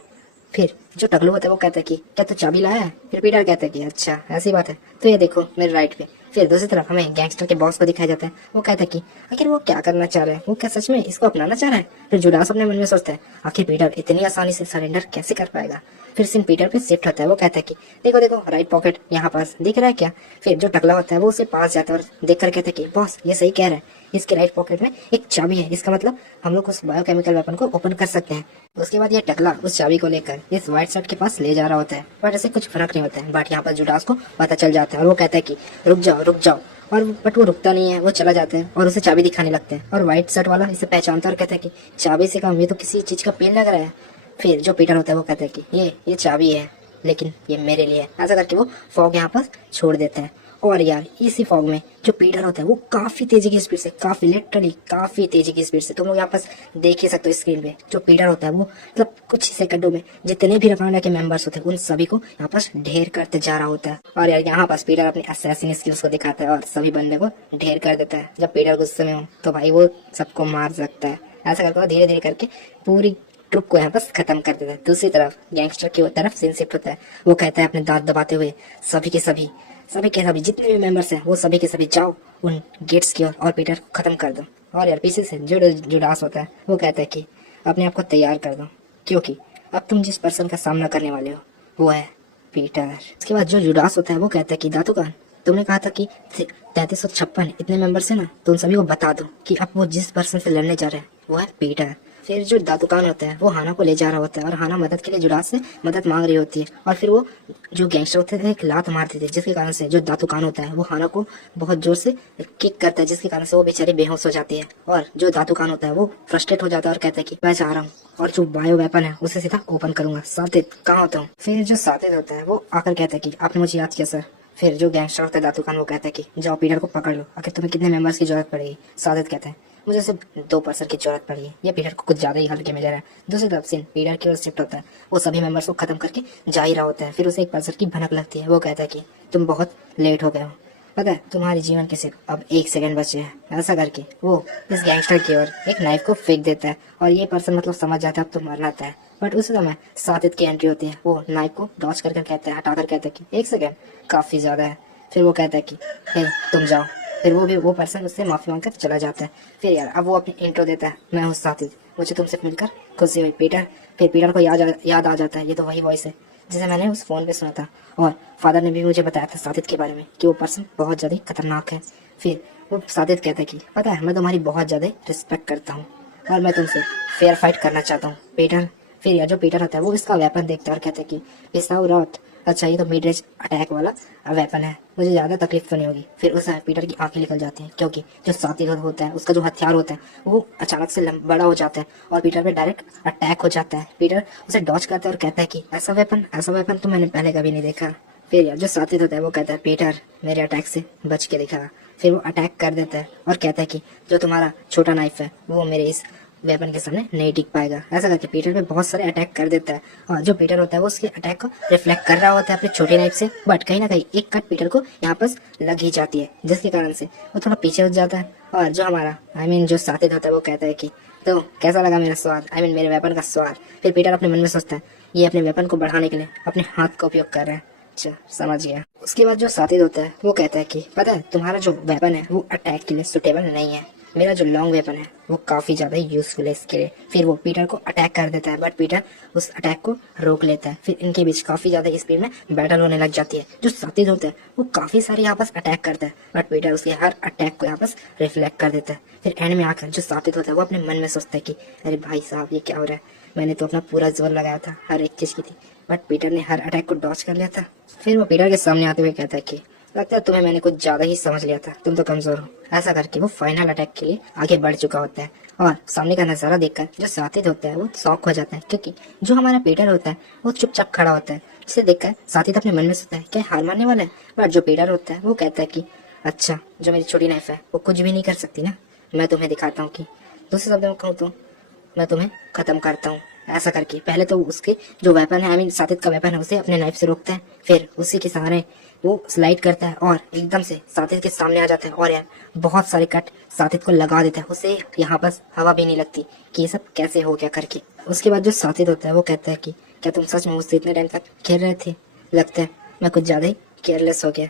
फिर जो टकलू होता है वो कहता है कि क्या तू चाबी लाया है। फिर पीटर कहता है कि अच्छा ऐसी बात है, तो ये देखो मेरे राइट पे। फिर दूसरी तरफ हमें गैंगस्टर के बॉस को दिखाया जाता है, वो कहता है कि आखिर वो क्या करना चाह रहा है, वो क्या सच में इसको अपनाना चाह रहा है। फिर जुडास अपने मन में सोचता है आखिर पीटर इतनी आसानी से सरेंडर कैसे कर पाएगा। फिर सीन पीटर पे शिफ्ट होता है, वो कहता है कि देखो देखो राइट पॉकेट यहाँ पास दिख रहा है क्या। फिर जो टकला होता है वो उसे पास जाता है और देख कर कहता है कि बॉस ये सही कह रहा है, इसके राइट पॉकेट में एक चाबी है, इसका मतलब हम लोग उस बायोकेमिकल वेपन को ओपन कर सकते हैं। उसके बाद ये टकला उस चाबी को लेकर इस व्हाइट शर्ट के पास ले जा रहा होता है, बट ऐसे कुछ फर्क नहीं होता है। बट यहाँ पर जुडास को पता चल जाता है और वो कहता है कि रुक जाओ। और बट वो रुकता नहीं है, वो चला जाता है और उसे चाबी दिखाने लगते हैं। और व्हाइट शर्ट वाला इसे पहचानता है और कहता है कि चाबी से काम, ये तो किसी चीज का पेन लग रहा है। फिर जो पीटर होता है वो कहता है कि ये चाबी है लेकिन ये मेरे लिए है। ऐसा करके वो फॉग यहाँ पर छोड़ देता है। और यार इसी फॉग में जो पीटर होता है वो काफी तेजी की स्पीड से, काफी लिटरली काफी तेजी की स्पीड से, तुम लोग यहाँ पर देख ही सकते हो स्क्रीन पे। जो पीटर होता है वो मतलब कुछ ही सेकंडों में जितने भी रकाना के मेंबर्स होते हैं उन सभी को यहाँ पर ढेर करते जा रहा होता है। और यार यहाँ पर पीटर अपनी असैसिन स्किल्स को दिखाता है और सभी बंदे को ढेर कर देता है। जब पीटर गुस्से में हो तो भाई वो सबको मार सकता है। ऐसा करके वो धीरे धीरे करके पूरी ट्रुप को यहाँ पर खत्म कर देता है। दूसरी तरफ गैंगस्टर की तरफ सीन शिफ्ट होता है, वो कहता है अपने दांत दबाते हुए सभी के सभी जितने भी मेंबर्स हैं वो सभी के सभी जाओ उन गेट्स की ओर और पीटर को खत्म कर दो। और यार पीछे से जुडास होता है, वो कहता है कि अपने आप को तैयार कर दो क्योंकि अब तुम जिस पर्सन का सामना करने वाले हो वो है पीटर। उसके बाद जो जुडास होता है वो कहता है कि दातुकान तुमने कहा था कि 3356 इतने मेंबर्स है ना, तो उन सभी को बता दो कि अब वो जिस पर्सन से लड़ने जा रहे हैं वो है पीटर। फिर जो दातुकान होता है वो हाना को ले जा रहा होता है और हाना मदद के लिए जुडास से मदद मांग रही होती है। और फिर वो जो गैंगस्टर होते थे एक लात मारते थे, जिसके कारण से जो दातुकान होता है वो हाना को बहुत जोर से किक करता है, जिसके कारण से वो बेचारी बेहोश हो जाती है। और जो दातुकान होता है वो फ्रस्ट्रेट हो जाता है और कहता है कि मैं जा रहा हूँ और जो बायो वेपन है उसे सीधा ओपन करूंगा। सातित कहाँ होता हूँ। फिर जो सातित होता है वो आकर कहता है कि आपने मुझे याद किया सर। फिर जो गैंगस्टर होता है दातुकान वो कहता है कि जाओ पीटर को पकड़ लो, आखिर तुम्हें कितने मेंबर्स की जरूरत पड़ेगी। सादित कहता है मुझे सिर्फ 2 पर्सन की जरूरत पड़ी है, ये पीटर को कुछ ज्यादा ही हल्के में ले रहा है। दूसरी तरफ सीन पीटर की ओर शिफ्ट होता है, वो सभी मेंबर्स को खत्म करके जा ही रहा होता है। फिर उसे एक पर्सन की भनक लगती है, वो कहता है कि तुम बहुत लेट हो गए हो, पता है तुम्हारे जीवन के सिर्फ अब 1 सेकंड बचे हैं। ऐसा करके वो इस गैंगस्टर की ओर एक नाइफ को फेंक देता है और ये पर्सन मतलब समझ जाता है अब तो मरना था। बट उस समय सातित की एंट्री होती है, वो नाइफ को डॉच कर कहता है, हटाकर कहता है कि 1 सेकंड काफी ज्यादा है। फिर वो कहता है कि हे तुम जाओ। फिर वो पर्सन उससे माफी मांगकर चला जाता है। फिर यार अब वो अपनी इंट्रो देता है, मैं हूँ सातित, मुझे तुमसे मिलकर खुशी हुई पीटर। फिर पीटर को याद आ जाता है ये तो वही वॉइस है जिसे मैंने उस फोन पे सुना था और फादर ने भी मुझे बताया था सातित के बारे में कि वो पर्सन बहुत ज्यादा खतरनाक है। फिर वो सातित कहता है कि पता है मैं तुम्हारी बहुत ज्यादा रिस्पेक्ट करता हूँ और मैं तुमसे फेयर फाइट करना चाहता हूँ पीटर। फिर यार जो पीटर होता है वो इसका वेपन देखता है और कहता है कि पिसाऊ रॉट, अच्छा ये तो मिड रेंज अटैक वाला वेपन है, मुझे ज्यादा तकलीफ तो नहीं होगी। फिर उस पीटर की आंखें निकल जाती हैं क्योंकि जो सातित होता है उसका जो हथियार होता है वो अचानक से बड़ा हो जाता है और पीटर पे डायरेक्ट अटैक हो जाता है। पीटर उसे डॉच करता है और कहता है कि ऐसा वेपन तो मैंने पहले कभी नहीं देखा। फिर यार जो सातित होता है वो कहता है पीटर मेरे अटैक से बच के दिखा। फिर वो अटैक कर देता है और कहता है कि जो तुम्हारा छोटा नाइफ है वो मेरे इस वेपन के सामने नहीं टिक पाएगा। ऐसा करके पीटर पे बहुत सारे अटैक कर देता है और जो पीटर होता है वो उसके अटैक को रिफ्लेक्ट कर रहा होता है अपने छोटे नाइफ से। बट कहीं ना कहीं एक कट पीटर को यहाँ पर लग ही जाती है, जिसके कारण से वो थोड़ा पीछे हो जाता है। और जो हमारा जो सातित होता है वो कहता है कि तो कैसा लगा मेरा स्वाद, मेरे वेपन का स्वाद। फिर पीटर अपने मन में सोचता है ये अपने वेपन को बढ़ाने के लिए अपने हाथ का उपयोग कर रहा है। अच्छा समझ गया। उसके बाद जो सातित होता है वो कहता है कि पता है तुम्हारा जो वेपन है वो अटैक के लिए सुटेबल नहीं है, मेरा जो लॉन्ग वेपन है वो काफी ज्यादा यूजफुल है इसके लिए। फिर वो पीटर को अटैक कर देता है बट पीटर उस अटैक को रोक लेता है। फिर इनके बीच काफी ज्यादा स्पीड में बैटल होने लग जाती है। जो सातित होता है वो काफी सारे यहाँ पास अटैक करता है बट पीटर उसके हर अटैक को यहाँ पास रिफ्लेक्ट कर देता है। फिर एंड में आकर जो सातित होता है वो अपने मन में सोचता है कि अरे भाई साहब ये क्या हो रहा है, मैंने तो अपना पूरा जोर लगाया था, हर एक चीज की थी, बट पीटर ने हर अटैक को डॉच कर लिया था। फिर वो पीटर के सामने आते हुए कहता है कि लगता है तुम्हें मैंने कुछ ज्यादा ही समझ लिया था, तुम तो कमजोर हो। ऐसा करके वो फाइनल अटैक के लिए आगे बढ़ चुका होता है और सामने का नजारा देखकर जो साथी होता है वो शॉक हो जाता है, क्योंकि जो हमारा पीटर होता है वो चुपचाप खड़ा होता है। जिसे देखकर साथी अपने मन में सोचता है क्या हार मानने वाला है, बट जो पीटर होता है वो कहता है कि अच्छा, जो मेरी छोटी नाइफ है वो कुछ भी नहीं कर सकती ना, मैं तुम्हें दिखाता हूँ कि दूसरे शब्दों में कहूँ तो मैं तुम्हें खत्म करता हूँ। ऐसा करके पहले तो उसके जो वेपन है, आई मीन सातित का वेपन है, उसे अपने नाइफ से रोकता है, फिर उसी के सहारे वो स्लाइड करता है और एकदम से सातित के सामने आ जाता है और यार बहुत सारे कट सातित को लगा देता है। उसे यहाँ पर हवा भी नहीं लगती कि ये सब कैसे हो गया करके। उसके बाद जो सातित होता है वो कहता है कि क्या तुम सच में मुझसे इतने टाइम तक खेल रहे थे? लगता है मैं कुछ ज्यादा ही केयरलेस हो गया,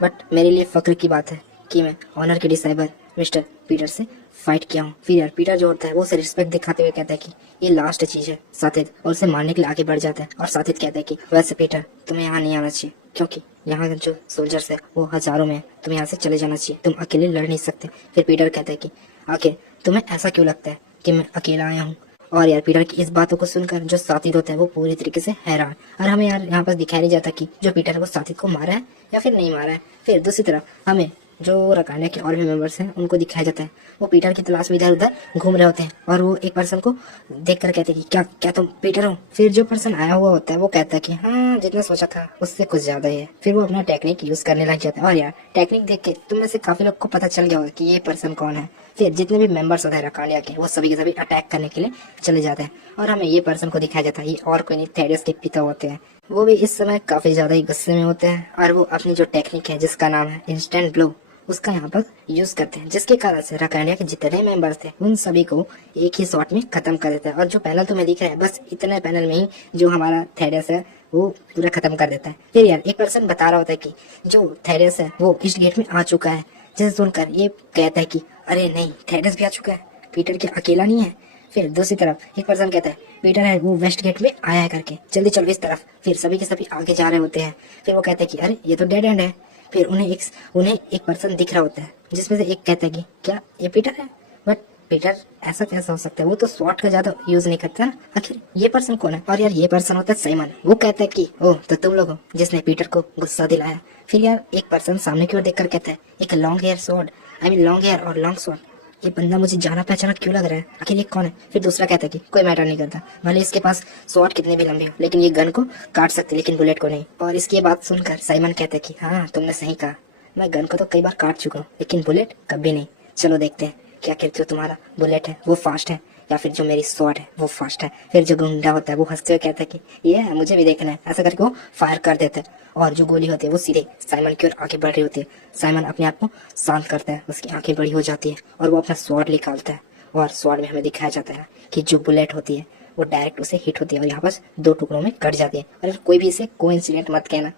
बट मेरे लिए फक्र की बात है कि मैं ऑनर के डिसाइबर मिस्टर पीटर से फाइट किया हूँ। फिर यार पीटर जो होता है वो उसे रिस्पेक्ट दिखाते हुए कहता है कि ये लास्ट चीज है साथिद, और उसे मारने के लिए आगे बढ़ जाता है। और साथिद कहता है कि वैसे पीटर तुम्हें यहाँ नहीं आना चाहिए, क्योंकि यहाँ जो सोल्जर्स है वो हजारों में है, तुम्हें यहाँ से चले जाना चाहिए, तुम अकेले लड़ नहीं सकते। फिर पीटर कहता है कि आखिर तुम्हें ऐसा क्यों लगता है कि मैं अकेला आया हूँ? और यार पीटर की इस बातों को सुनकर जो साथी होता है वो पूरी तरीके से हैरान। और हमें यार यहाँ पर दिखाया नहीं जाता कि जो पीटर है वो साथी को मारा है या फिर नहीं मारा है। फिर दूसरी तरफ हमें जो रकानिया के और भी मेंबर्स हैं उनको दिखाया जाता है, वो पीटर की तलाश में इधर उधर घूम रहे होते हैं और वो एक पर्सन को देख कर कहते हैं कि क्या क्या तुम पीटर हो? फिर जो पर्सन आया हुआ होता है वो कहता है कि हाँ, जितना सोचा था उससे कुछ ज्यादा ही है। फिर वो अपना टेक्निक यूज करने लग जाता है और यार टेक्निक देख के तुम में से काफी लोग को पता चल गया होगा कि ये पर्सन कौन है। फिर जितने भी मेंबर्स होते हैं रकानिया के वो सभी के सभी अटैक करने के लिए चले जाते हैं और हमें ये पर्सन को दिखाया जाता है, ये और कोई नहीं थेडियस के पिता होते हैं। वो भी इस समय काफी ज्यादा ही गुस्से में होते हैं और वो अपनी जो टेक्निक है जिसका नाम है इंस्टेंट ब्लो उसका यहाँ पर यूज करते हैं, जिसके कारण से रकानिया के जितने मेंबर्स थे उन सभी को एक ही शॉट में खत्म कर देता है। और जो पैनल तुम्हें दिख रहा है बस इतने पैनल में ही जो हमारा थेडियस है वो पूरा खत्म कर देता है। फिर यार एक पर्सन बता रहा होता है कि जो थेडियस है वो इस गेट में आ चुका है, जिसे सुनकर ये कहता है कि अरे नहीं, थेडियस भी आ चुका है, पीटर क्या अकेला नहीं है? फिर दूसरी तरफ एक पर्सन कहता है पीटर है वो वेस्ट गेट में आया है करके, जल्दी चलो इस तरफ। फिर सभी के सभी आगे जा रहे होते हैं। फिर वो कहते हैं कि अरे ये तो डेड एंड है। फिर उन्हें एक पर्सन दिख रहा होता है जिसमें से एक कहता है कि क्या ये पीटर है? बट पीटर ऐसा कैसा हो सकता है, वो तो स्वॉट का ज्यादा यूज नहीं करता ना, आखिर ये पर्सन कौन है? और यार ये पर्सन होता है साइमन। वो कहता है कि ओह तो तुम लोग हो जिसने पीटर को गुस्सा दिलाया। फिर यार एक पर्सन सामने की ओर देखकर कहता है एक long hair sword, I mean long hair और लॉन्ग स्वॉर्ड, ये बंदा मुझे जाना पहचाना क्यों लग रहा है, आखिर ये कौन है? फिर दूसरा कहता है कि कोई मैटर नहीं करता, भले इसके पास स्वॉर्ड कितने भी लंबे हो लेकिन ये गन को काट सकते लेकिन बुलेट को नहीं। और इसकी बात सुनकर साइमन कहता है कि हाँ तुमने सही कहा, मैं गन को तो कई बार काट चुका हूँ लेकिन बुलेट कभी नहीं। चलो देखते हैं क्या जो तुम्हारा बुलेट है वो फास्ट है या फिर जो मेरी स्वॉर्ड है वो फास्ट है। फिर जो गुंडा होता है वो हंसते हुए कहता है कि ये है, मुझे भी देखना है। ऐसा करके वो फायर कर देता है और जो गोली होती है वो सीधे साइमन की ओर आगे बढ़ रही होती है। साइमन अपने आप को शांत करता है, उसकी आंखें बड़ी हो जाती है और वो अपना स्वॉर्ड निकालता है और स्वॉर्ड में हमें दिखाया जाता है कि जो बुलेट होती है वो डायरेक्ट उसे हिट होती है और यहाँ पर दो टुकड़ों में कट जाती है। और कोई भी इसे कोइंसिडेंट मत कहना,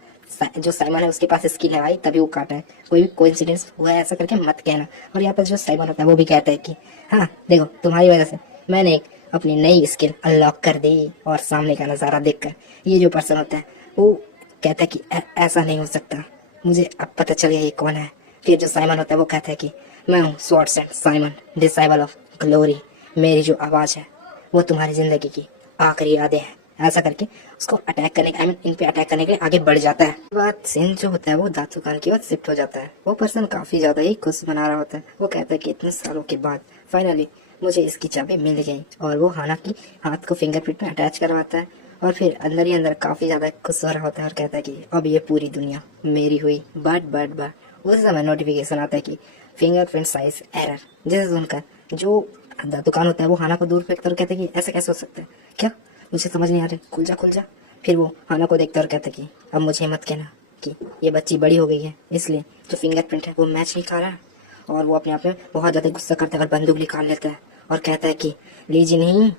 जो साइमन है उसके पास स्किल है भाई तभी वो काटा है, कोई भी कोइंसिडेंस हुआ है ऐसा करके मत कहना। और यहाँ पर जो साइमन होता है वो भी कहता है कि हाँ देखो तुम्हारी वजह से मैंने एक अपनी नई स्किल अनलॉक कर दी। और सामने का नजारा देखकर ये जो पर्सन होता है वो कहता है कि ऐसा नहीं हो सकता, मुझे अब पता चल गया ये कौन है। फिर जो साइमन होता है वो कहता है कि मैं हूँ स्वॉर्डस्मैन साइमन, डिसाइबल ऑफ ग्लोरी, मेरी जो आवाज है वो तुम्हारी जिंदगी की आखिरी यादें हैं। ऐसा करके उसको अटैक करने आई मीन इन पे अटैक करने के लिए आगे बढ़ जाता है। बात सीन जो होता है वो दातुकान की ओर शिफ्ट हो जाता है। वो पर्सन काफी ज्यादा ही खुश बना रहा होता है। वो कहता है कि इतने सालों के बाद फाइनली मुझे इसकी चाबी मिल गई। और वो हाना की हाथ को फिंगरप्रिंट में अटैच करवाता है और फिर अंदर ही अंदर काफी ज्यादा खुश हो रहा होता है और कहता है कि अब ये पूरी दुनिया मेरी हुई। बट उस समय नोटिफिकेशन आता है कि फिंगरप्रिंट साइज एरर, जिसे सुनकर जो दुकान होता है वो हाना को दूर फेंकता और कहता है कि ऐसा कैसे हो सकता है, क्या मुझे समझ नहीं आ रहा, खुल जा। फिर वो हाना को देखता और कहता कि अब मुझे मत कहना कि ये बच्ची बड़ी हो गई है इसलिए जो फिंगरप्रिंट है वो मैच नहीं खा रहा। और वो अपने आप में बहुत ज्यादा गुस्सा करता है और बंदूक निकाल लेता है और कहता है कि लीजिए नहीं,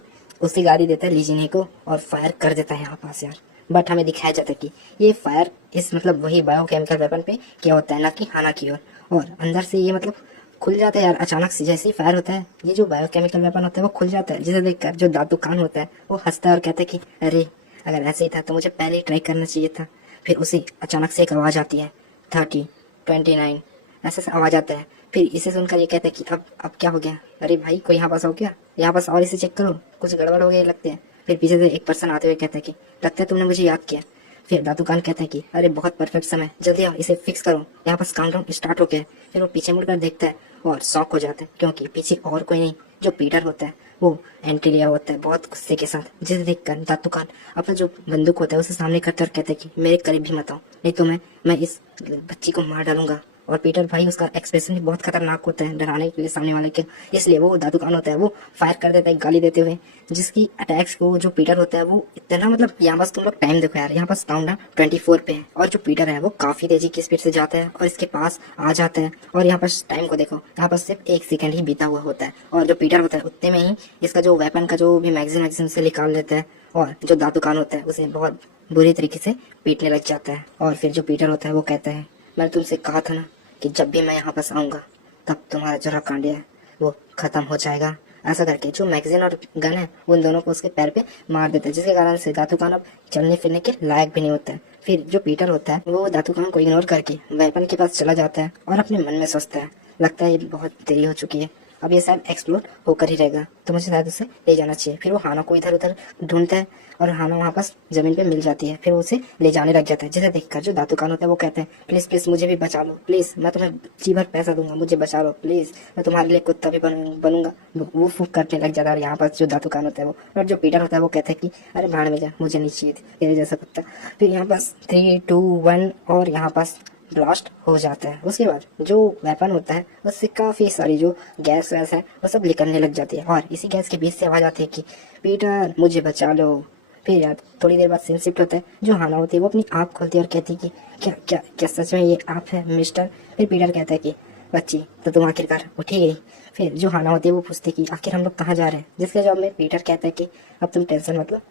उसी गाड़ी देता है लीजिए नहीं को और फायर कर देता है यहाँ पास यार। बट हमें दिखाया जाता है कि ये फायर इस मतलब वही बायोकेमिकल वेपन पे क्या होता है ना कि हाना की ओर। और अंदर से ये मतलब खुल जाता है यार अचानक से, जैसे ही फायर होता है ये जो बायोकेमिकल वेपन होता है वो खुल जाता है, जिसे देखकर जो दादू कान होता है वो हंसता है और कहता है कि अरे अगर ऐसे ही था तो मुझे पहले ही ट्राई करना चाहिए था। फिर उसे अचानक से एक आवाज आती है 30, 29 ऐसे आवाज आता है। फिर इसे सुनकर ये कहता है कि अब क्या हो गया, अरे भाई कोई यहाँ पास हो क्या, यहाँ पास और इसे चेक करो, कुछ गड़बड़ हो गई लगते हैं। फिर पीछे से एक पर्सन आते हुए कहता है कि लगता है तुमने मुझे याद किया, फिर दादू कान कहते हैं कि अरे बहुत परफेक्ट समय, जल्दी आओ इसे फिक्स करो, यहाँ पास काउंटडाउन स्टार्ट हो गया है। फिर वो पीछे मुड़कर देखता है और शॉक हो जाता है, क्योंकि पीछे और कोई नहीं, जो पीटर होता है वो एंट्री लिया होता है बहुत गुस्से के साथ, जिसे देखकर दादू कान अपना जो बंदूक होता है उसे सामने करते और कहते हैं कि मेरे करीब भी मत आओ, नहीं तो मैं इस बच्ची को मार डालूंगा। और पीटर भाई उसका एक्सप्रेशन भी बहुत खतरनाक होता है डराने के लिए सामने वाले के, इसलिए वो दादू कान होता है वो फायर कर देता है गाली देते हुए, जिसकी अटैक्स को जो पीटर होता है वो इतना मतलब, यहाँ पास तुम लोग टाइम देखो यार, यहाँ पास काउंटडाउन 24 पे है और जो पीटर है वो काफी तेजी की स्पीड से जाता है और इसके पास आ जाता है। और यहाँ पास टाइम को देखो, यहाँ पास सिर्फ 1 सेकंड ही बीता हुआ होता है और जो पीटर होता है उतने में ही इसका जो वेपन का जो भी मैगजीन से निकाल लेता है और जो दादू कान होता है उसे बहुत बुरी तरीके से पीटने लग जाता है। और फिर जो पीटर होता है वो कहता है मैंने तुमसे कहा था ना कि जब भी मैं यहाँ पास आऊंगा तब तुम्हारा जो कांडिया है वो खत्म हो जाएगा। ऐसा करके जो मैगजीन और गन है उन दोनों को उसके पैर पे मार देता है, जिसके कारण से दादू कान अब चलने फिरने के लायक भी नहीं होता है। फिर जो पीटर होता है वो दादू कान को इग्नोर करके वेपन के पास चला जाता है और अपने मन में सोचता है लगता है ये बहुत देरी हो चुकी है, अब ये शायद एक्सप्लोर होकर ही रहेगा, तो मुझे शायद उसे ले जाना चाहिए। फिर वो हाना को इधर उधर ढूंढता है और हाना वहाँ पास जमीन पे मिल जाती है, फिर वो उसे ले जाने लग जाता है, जिसे देखकर जो दादू कान होता है वो कहते हैं प्लीज प्लीज मुझे भी बचा लो, प्लीज मैं तुम्हें जी भर पैसा दूंगा, मुझे बचा लो प्लीज, मैं तुम्हारे लिए कुत्ता भी बनूंगा। वो फूक करने लग जाता है और यहाँ पास जो दादू कान होता है वो और जो पीटर होता है वो कहता है कि अरे भाड़ में जा, मुझे नहीं चाहिए तेरे जैसा कुत्ता। फिर यहाँ पास 3 2 1 और यहाँ पास ब्लास्ट हो जाता है। उसके बाद जो वेपन होता है उससे काफी सारी जो गैस वैस है वो सब निकलने लग जाती है और इसी गैस के बीच से आवाज आती है कि पीटर मुझे बचा लो। फिर यार थोड़ी देर बाद सीन शिफ्ट होता है, जो हाना होती है वो अपनी आँख खोलती है और कहती है कि क्या क्या क्या सच में ये आप है मिस्टर। फिर पीटर कहता है कि बच्ची तो तुम आखिरकार उठी गई। फिर जो हाना होती है वो पूछती है कि आखिर हम लोग कहाँ जा रहे हैं, जिसके जवाब में पीटर कहता है कि अब तुम टेंशन मतलब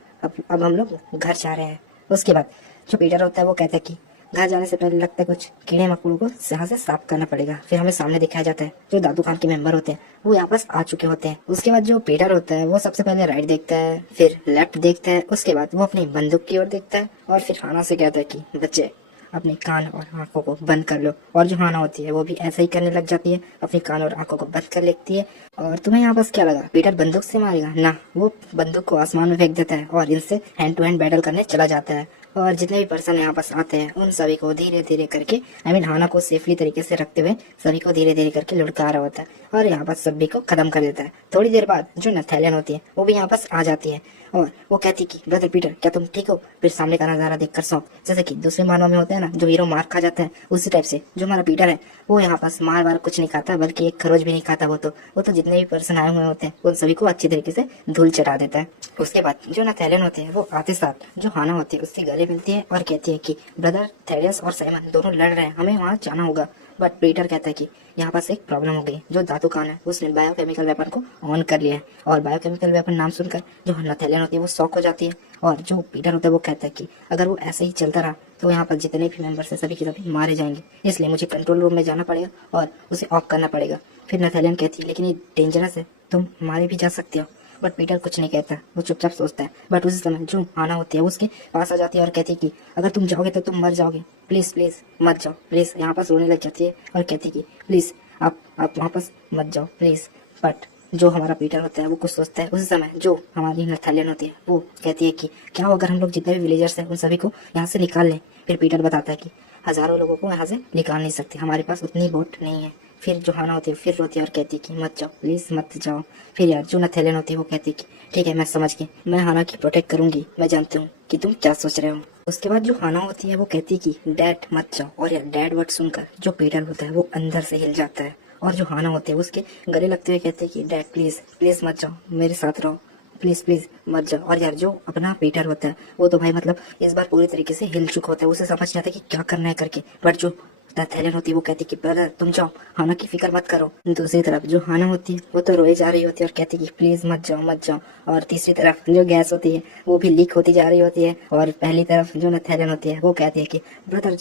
अब हम लोग घर जा रहे हैं। उसके बाद जो पीटर होता है वो कहता है कि घर जाने से पहले लगता है कुछ कीड़े मकोड़ों को यहाँ से साफ करना पड़ेगा। फिर हमें सामने दिखाया जाता है जो दादू खान के मेंबर होते हैं वो यहाँ पास आ चुके होते हैं। उसके बाद जो पीटर होता है वो सबसे पहले राइट देखता है, फिर लेफ्ट देखता है, उसके बाद वो अपनी बंदूक की ओर देखता है और फिर हाना से कहता है कि बच्चे अपने कान और आंखों को बंद कर लो। और जो हाना होती है वो भी ऐसा ही करने लग जाती है, अपने कान और आंखों को बंद कर लेती है। और तुम्हें यहाँ पास क्या लगा पीटर बंदूक से मारेगा ना, वो बंदूक को आसमान में फेंक देता है और इनसे हैंड टू हैंड बैटल करने चला जाता है। और जितने भी पर्सन यहाँ पास आते हैं उन सभी को धीरे धीरे करके हाना को सेफली तरीके से रखते हुए सभी को धीरे धीरे करके लुढ़का रहा होता है और यहाँ पास सभी को खत्म कर देता है। थोड़ी देर बाद जो नथैलियन होती है वो भी यहाँ पास आ जाती है और वो कहती कि ब्रदर पीटर क्या तुम ठीक हो। फिर सामने का नजारा देखकर शौक, जैसे कि दूसरे मानव में होते हैं ना जो हीरो मार खा जाता है, उसी टाइप से जो हमारा पीटर है वो यहाँ पास मार वार कुछ नहीं खाता, बल्कि एक खरोच भी नहीं खाता। वो तो जितने भी पर्सन आए हुए होते हैं उन सभी को अच्छी तरीके से धूल चढ़ा देता है। उसके बाद जो नथैलियन होते हैं वो आते साथ जो हाना होती है उससे गले मिलती है और कहती है कि ब्रदर थेलियस और साइमन दोनों लड़ रहे हैं, हमें वहाँ जाना होगा। बट पीटर कहता है कि यहाँ पास एक प्रॉब्लम हो गई, जो दादू खान है उसने बायोकेमिकल वेपन को ऑन कर लिया है। और बायोकेमिकल वेपन नाम सुनकर जो नथैलियन होती है वो शॉक हो जाती है और जो पीटर होता है वो कहता है कि अगर वो ऐसे ही चलता रहा तो यहाँ पर जितने भी मेंबर्स हैं सभी के सभी मारे जाएंगे, इसलिए मुझे कंट्रोल रूम में जाना पड़ेगा और उसे ऑफ करना पड़ेगा। फिर नथैलियन कहती है लेकिन ये डेंजरस है, तुम मारे भी जा सकते हो। बट पीटर कुछ नहीं कहता, वो चुपचाप सोचता है। बट उसी समय जो आना होती है उसके पास आ जाती है और कहती है कि अगर तुम जाओगे तो तुम मर जाओगे, प्लीज प्लीज मत जाओ प्लीज। यहाँ पास रोने लग जाती है और कहती है कि प्लीज आप वहाँ पास मत जाओ प्लीज। बट जो हमारा पीटर होता है वो कुछ सोचता है। उसी समय जो हमारी नथैलियन होती है वो कहती है कि क्या हो अगर हम लोग जितने भी विलेजर्स हैं उन सभी को यहाँ से निकाल लें। फिर पीटर बताता है कि हजारों लोगों को यहाँ से निकाल नहीं सकते, हमारे पास उतनी बोट नहीं है। फिर जो हाना होती है फिर रोती है और कहती है कि मत जाओ प्लीज मत जाओ। फिर यार जो नथैलियन होती है वो कहती है कि ठीक है मैं समझ गई, मैं हाना की प्रोटेक्ट करूंगी, मैं जानती हूँ कि तुम क्या सोच रहे हो। उसके बाद जो हाना होती है वो कहती है कि डैड मत जाओ। और यार डैड वर्ड सुनकर जो पीटर होता है वो अंदर से हिल जाता है और जो हाना होती है उसके गले लगते हुए कहते हैं कि डैड प्लीज प्लीज मत जाओ, मेरे साथ रहो, प्लीज प्लीज मत जाओ। और यार जो अपना पीटर होता है वो तो भाई मतलब इस बार पूरी तरीके से हिल चुका होता है, उसे समझ नहीं आता कि क्या करना है करके। बट जो नथैलियन होती है वो कहती है कि ब्रदर तुम जाओ, हाना की फिक्र मत करो। दूसरी तरफ जो हाना होती है वो तो रोई जा रही होती है और कहती है कि प्लीज मत जाओ मत जाओ। और तीसरी तरफ जो गैस होती है वो भी लीक होती जा रही होती है और पहली तरफ जो नथैलियन होती है वो कहती है कि ब्रदर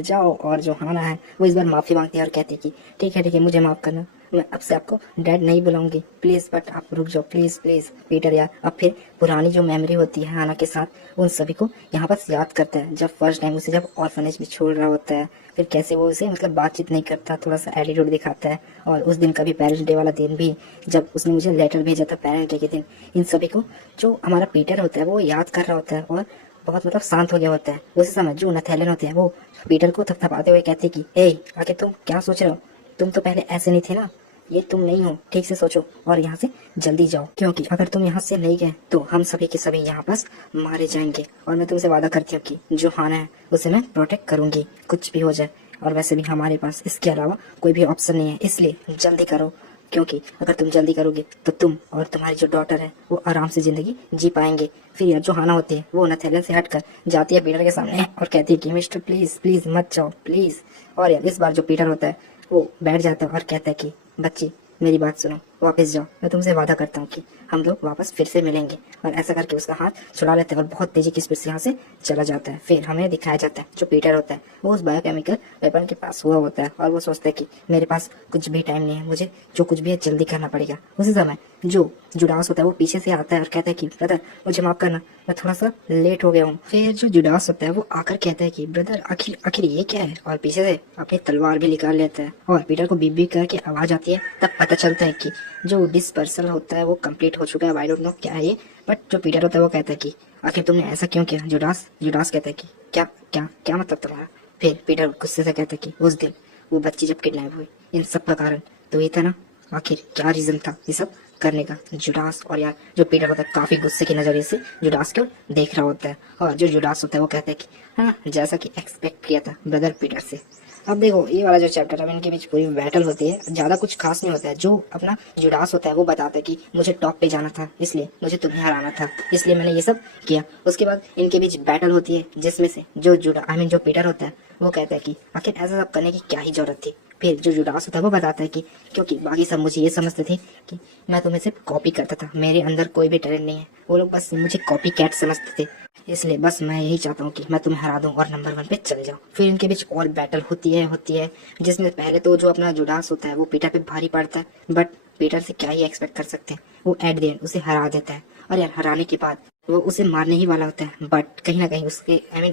जाओ। और जो हाना है वो इस बार माफी मांगती है और कहती है कि ठीक है मुझे माफ करना, मैं अब से आपको डैड नहीं बुलाऊंगी प्लीज, बट आप रुक जाओ प्लीज प्लीज। पीटर यार अब फिर पुरानी जो मेमोरी होती है हाना के साथ उन सभी को यहाँ पर याद करता है, जब फर्स्ट टाइम उसे जब ऑर्फनेज में छोड़ रहा होता है, फिर कैसे वो उसे मतलब बातचीत नहीं करता, थोड़ा सा एटीट्यूड दिखाता है। और उस दिन का भी पेरेंट्स डे वाला दिन भी जब उसने मुझे लेटर भेजा था पेरेंट्स डे के दिन, इन सभी को जो हमारा पीटर होता है वो याद कर रहा होता है और बहुत मतलब शांत हो गया होता है। उसी समय जो नथेलन होते हैं वो पीटर को थपथपाते हुए कहते कि ए आखिर तुम क्या सोच रहे हो, तुम तो पहले ऐसे नहीं थे ना, ये तुम नहीं हो, ठीक से सोचो और यहाँ से जल्दी जाओ, क्योंकि अगर तुम यहाँ से नहीं गए तो हम सभी के सभी यहाँ पास मारे जाएंगे। और मैं तुमसे वादा करती हूँ कि जो हाना है उसे मैं प्रोटेक्ट करूंगी, कुछ भी हो जाए। और वैसे भी हमारे पास इसके अलावा कोई भी ऑप्शन नहीं है, इसलिए जल्दी करो, क्योंकि अगर तुम जल्दी करोगे तो तुम और तुम्हारी जो डॉटर है वो आराम से जिंदगी जी पाएंगे। फिर यार जो हाना होती है वो नथेलन से हटकर जाती है पीटर के सामने और कहती है कि मिस्टर प्लीज प्लीज मत जाओ प्लीज। और यार इस बार जो पीटर होता है वो बैठ जाता है और कहता है कि बच्ची मेरी बात सुनो, वापस जाओ, मैं तुमसे वादा करता हूँ कि हम लोग वापस फिर से मिलेंगे। और ऐसा करके उसका हाथ छुड़ा लेते हैं और बहुत तेजी की स्पीड से यहाँ से चला जाता है। फिर हमें दिखाया जाता है जो पीटर होता है वो उस बायोकेमिकल वेपन के पास हुआ होता है और वो सोचता है कि मेरे पास कुछ भी टाइम नहीं है, मुझे जो कुछ भी है जल्दी करना पड़ेगा। उसी समय जो जुडास होता है वो पीछे से आता है और कहता है कि ब्रदर मुझे माफ करना, मैं थोड़ा सा लेट हो गया हूँ। फिर जो जुडास होता है वो आकर कहता है कि ब्रदर आखिर आखिर ये क्या है, और पीछे से अपनी तलवार भी निकाल लेता है और पीटर को बीप बीप करके आवाज आती है। तब पता चलता है कि जो डिस्पर्सल होता है वो कंप्लीट हो चुका है। आई डोंट नो क्या है ये, बट जो पीटर होता है वो कहता है कि आखिर तुमने ऐसा क्यों किया। जुडास जुडास कहता है कि क्या क्या क्या मतलब तुम्हारा। फिर पीटर गुस्से से कहता है कि उस दिन वो बच्ची जब किडनैप हुई इन सब का कारण तो ये था ना, आखिर क्या रीजन था ये सब करने का। जुडास और यार जो पीटर होता है काफी गुस्से के नजरिए से जुडास को देख रहा होता है और जो जुडास होता है वो कहता है कि हाँ जैसा कि एक्सपेक्ट किया था ब्रदर पीटर से। अब देखो ये वाला जो चैप्टर है इनके बीच पूरी बैटल होती है, ज्यादा कुछ खास नहीं होता है। जो अपना जुडास होता है वो बताता है कि मुझे टॉप पे जाना था, इसलिए मुझे तुम्हें हराना था, इसलिए मैंने ये सब किया। उसके बाद इनके बीच बैटल होती है जिसमें से जो जो पीटर होता है वो कहता है कि आखिर ऐसा सब करने की क्या ही जरूरत थी। फिर जो जुडास होता है वो बताता है कि क्योंकि बाकी सब मुझे ये समझते थे कि मैं तुम्हें सिर्फ कॉपी करता था, मेरे अंदर कोई भी टैलेंट नहीं है, वो लोग बस मुझे कॉपी कैट समझते थे, इसलिए बस मैं यही चाहता हूँ कि मैं तुम्हें हरा दूं और नंबर 1 पे चले जाऊँ। फिर इनके बीच और बैटल होती है जिसमें पहले तो जो अपना जुडास होता है वो पीटर पे भारी पड़ता है, बट पीटर से क्या ही एक्सपेक्ट कर सकते हैं, वो एट द एंड उसे हरा देता है। और यार हराने के बाद वो उसे मारने ही वाला होता है, बट कहीं ना कहीं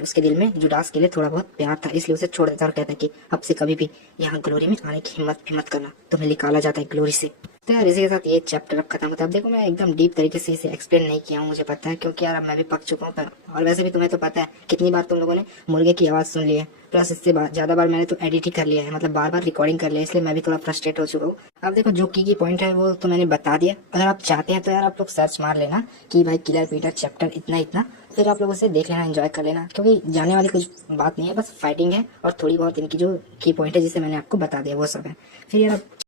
उसके दिल में जुडास के लिए थोड़ा बहुत प्यार था, इसलिए उसे छोड़ देता है और कहता है कि अब से कभी भी यहाँ ग्लोरी में आने की हिम्मत करना, तुम्हें निकाला जाता है ग्लोरी से। तो यार इसी के साथ ये चैप्टर अब खत्म होता है। अब देखो मैं एकदम डीप तरीके से इसे एक्सप्लेन नहीं किया हूँ, मुझे पता है, क्योंकि यार अब मैं भी पक चुका हूँ। और वैसे भी तुम्हें तो पता है कितनी बार तुम लोगों ने मुर्गे की आवाज सुन ली है, प्लस इससे ज्यादा बार मैंने तो एडिट ही कर लिया है, मतलब बार बार रिकॉर्डिंग कर लिया, इसलिए मैं भी थोड़ा फ्रस्ट्रेट हो चुका हूँ। अब देखो जो की पॉइंट है वो तो मैंने बता दिया। अगर आप चाहते हैं तो यार आप लोग सर्च मार लेना कि भाई किलर पीटर चैप्टर इतना इतना, फिर आप लोग उसे देख लेना, एंजॉय कर लेना, क्योंकि जाने वाली कुछ बात नहीं है, बस फाइटिंग है और थोड़ी बहुत इनकी जो की पॉइंट है जिसे मैंने आपको बता दिया वो सब है। फिर यार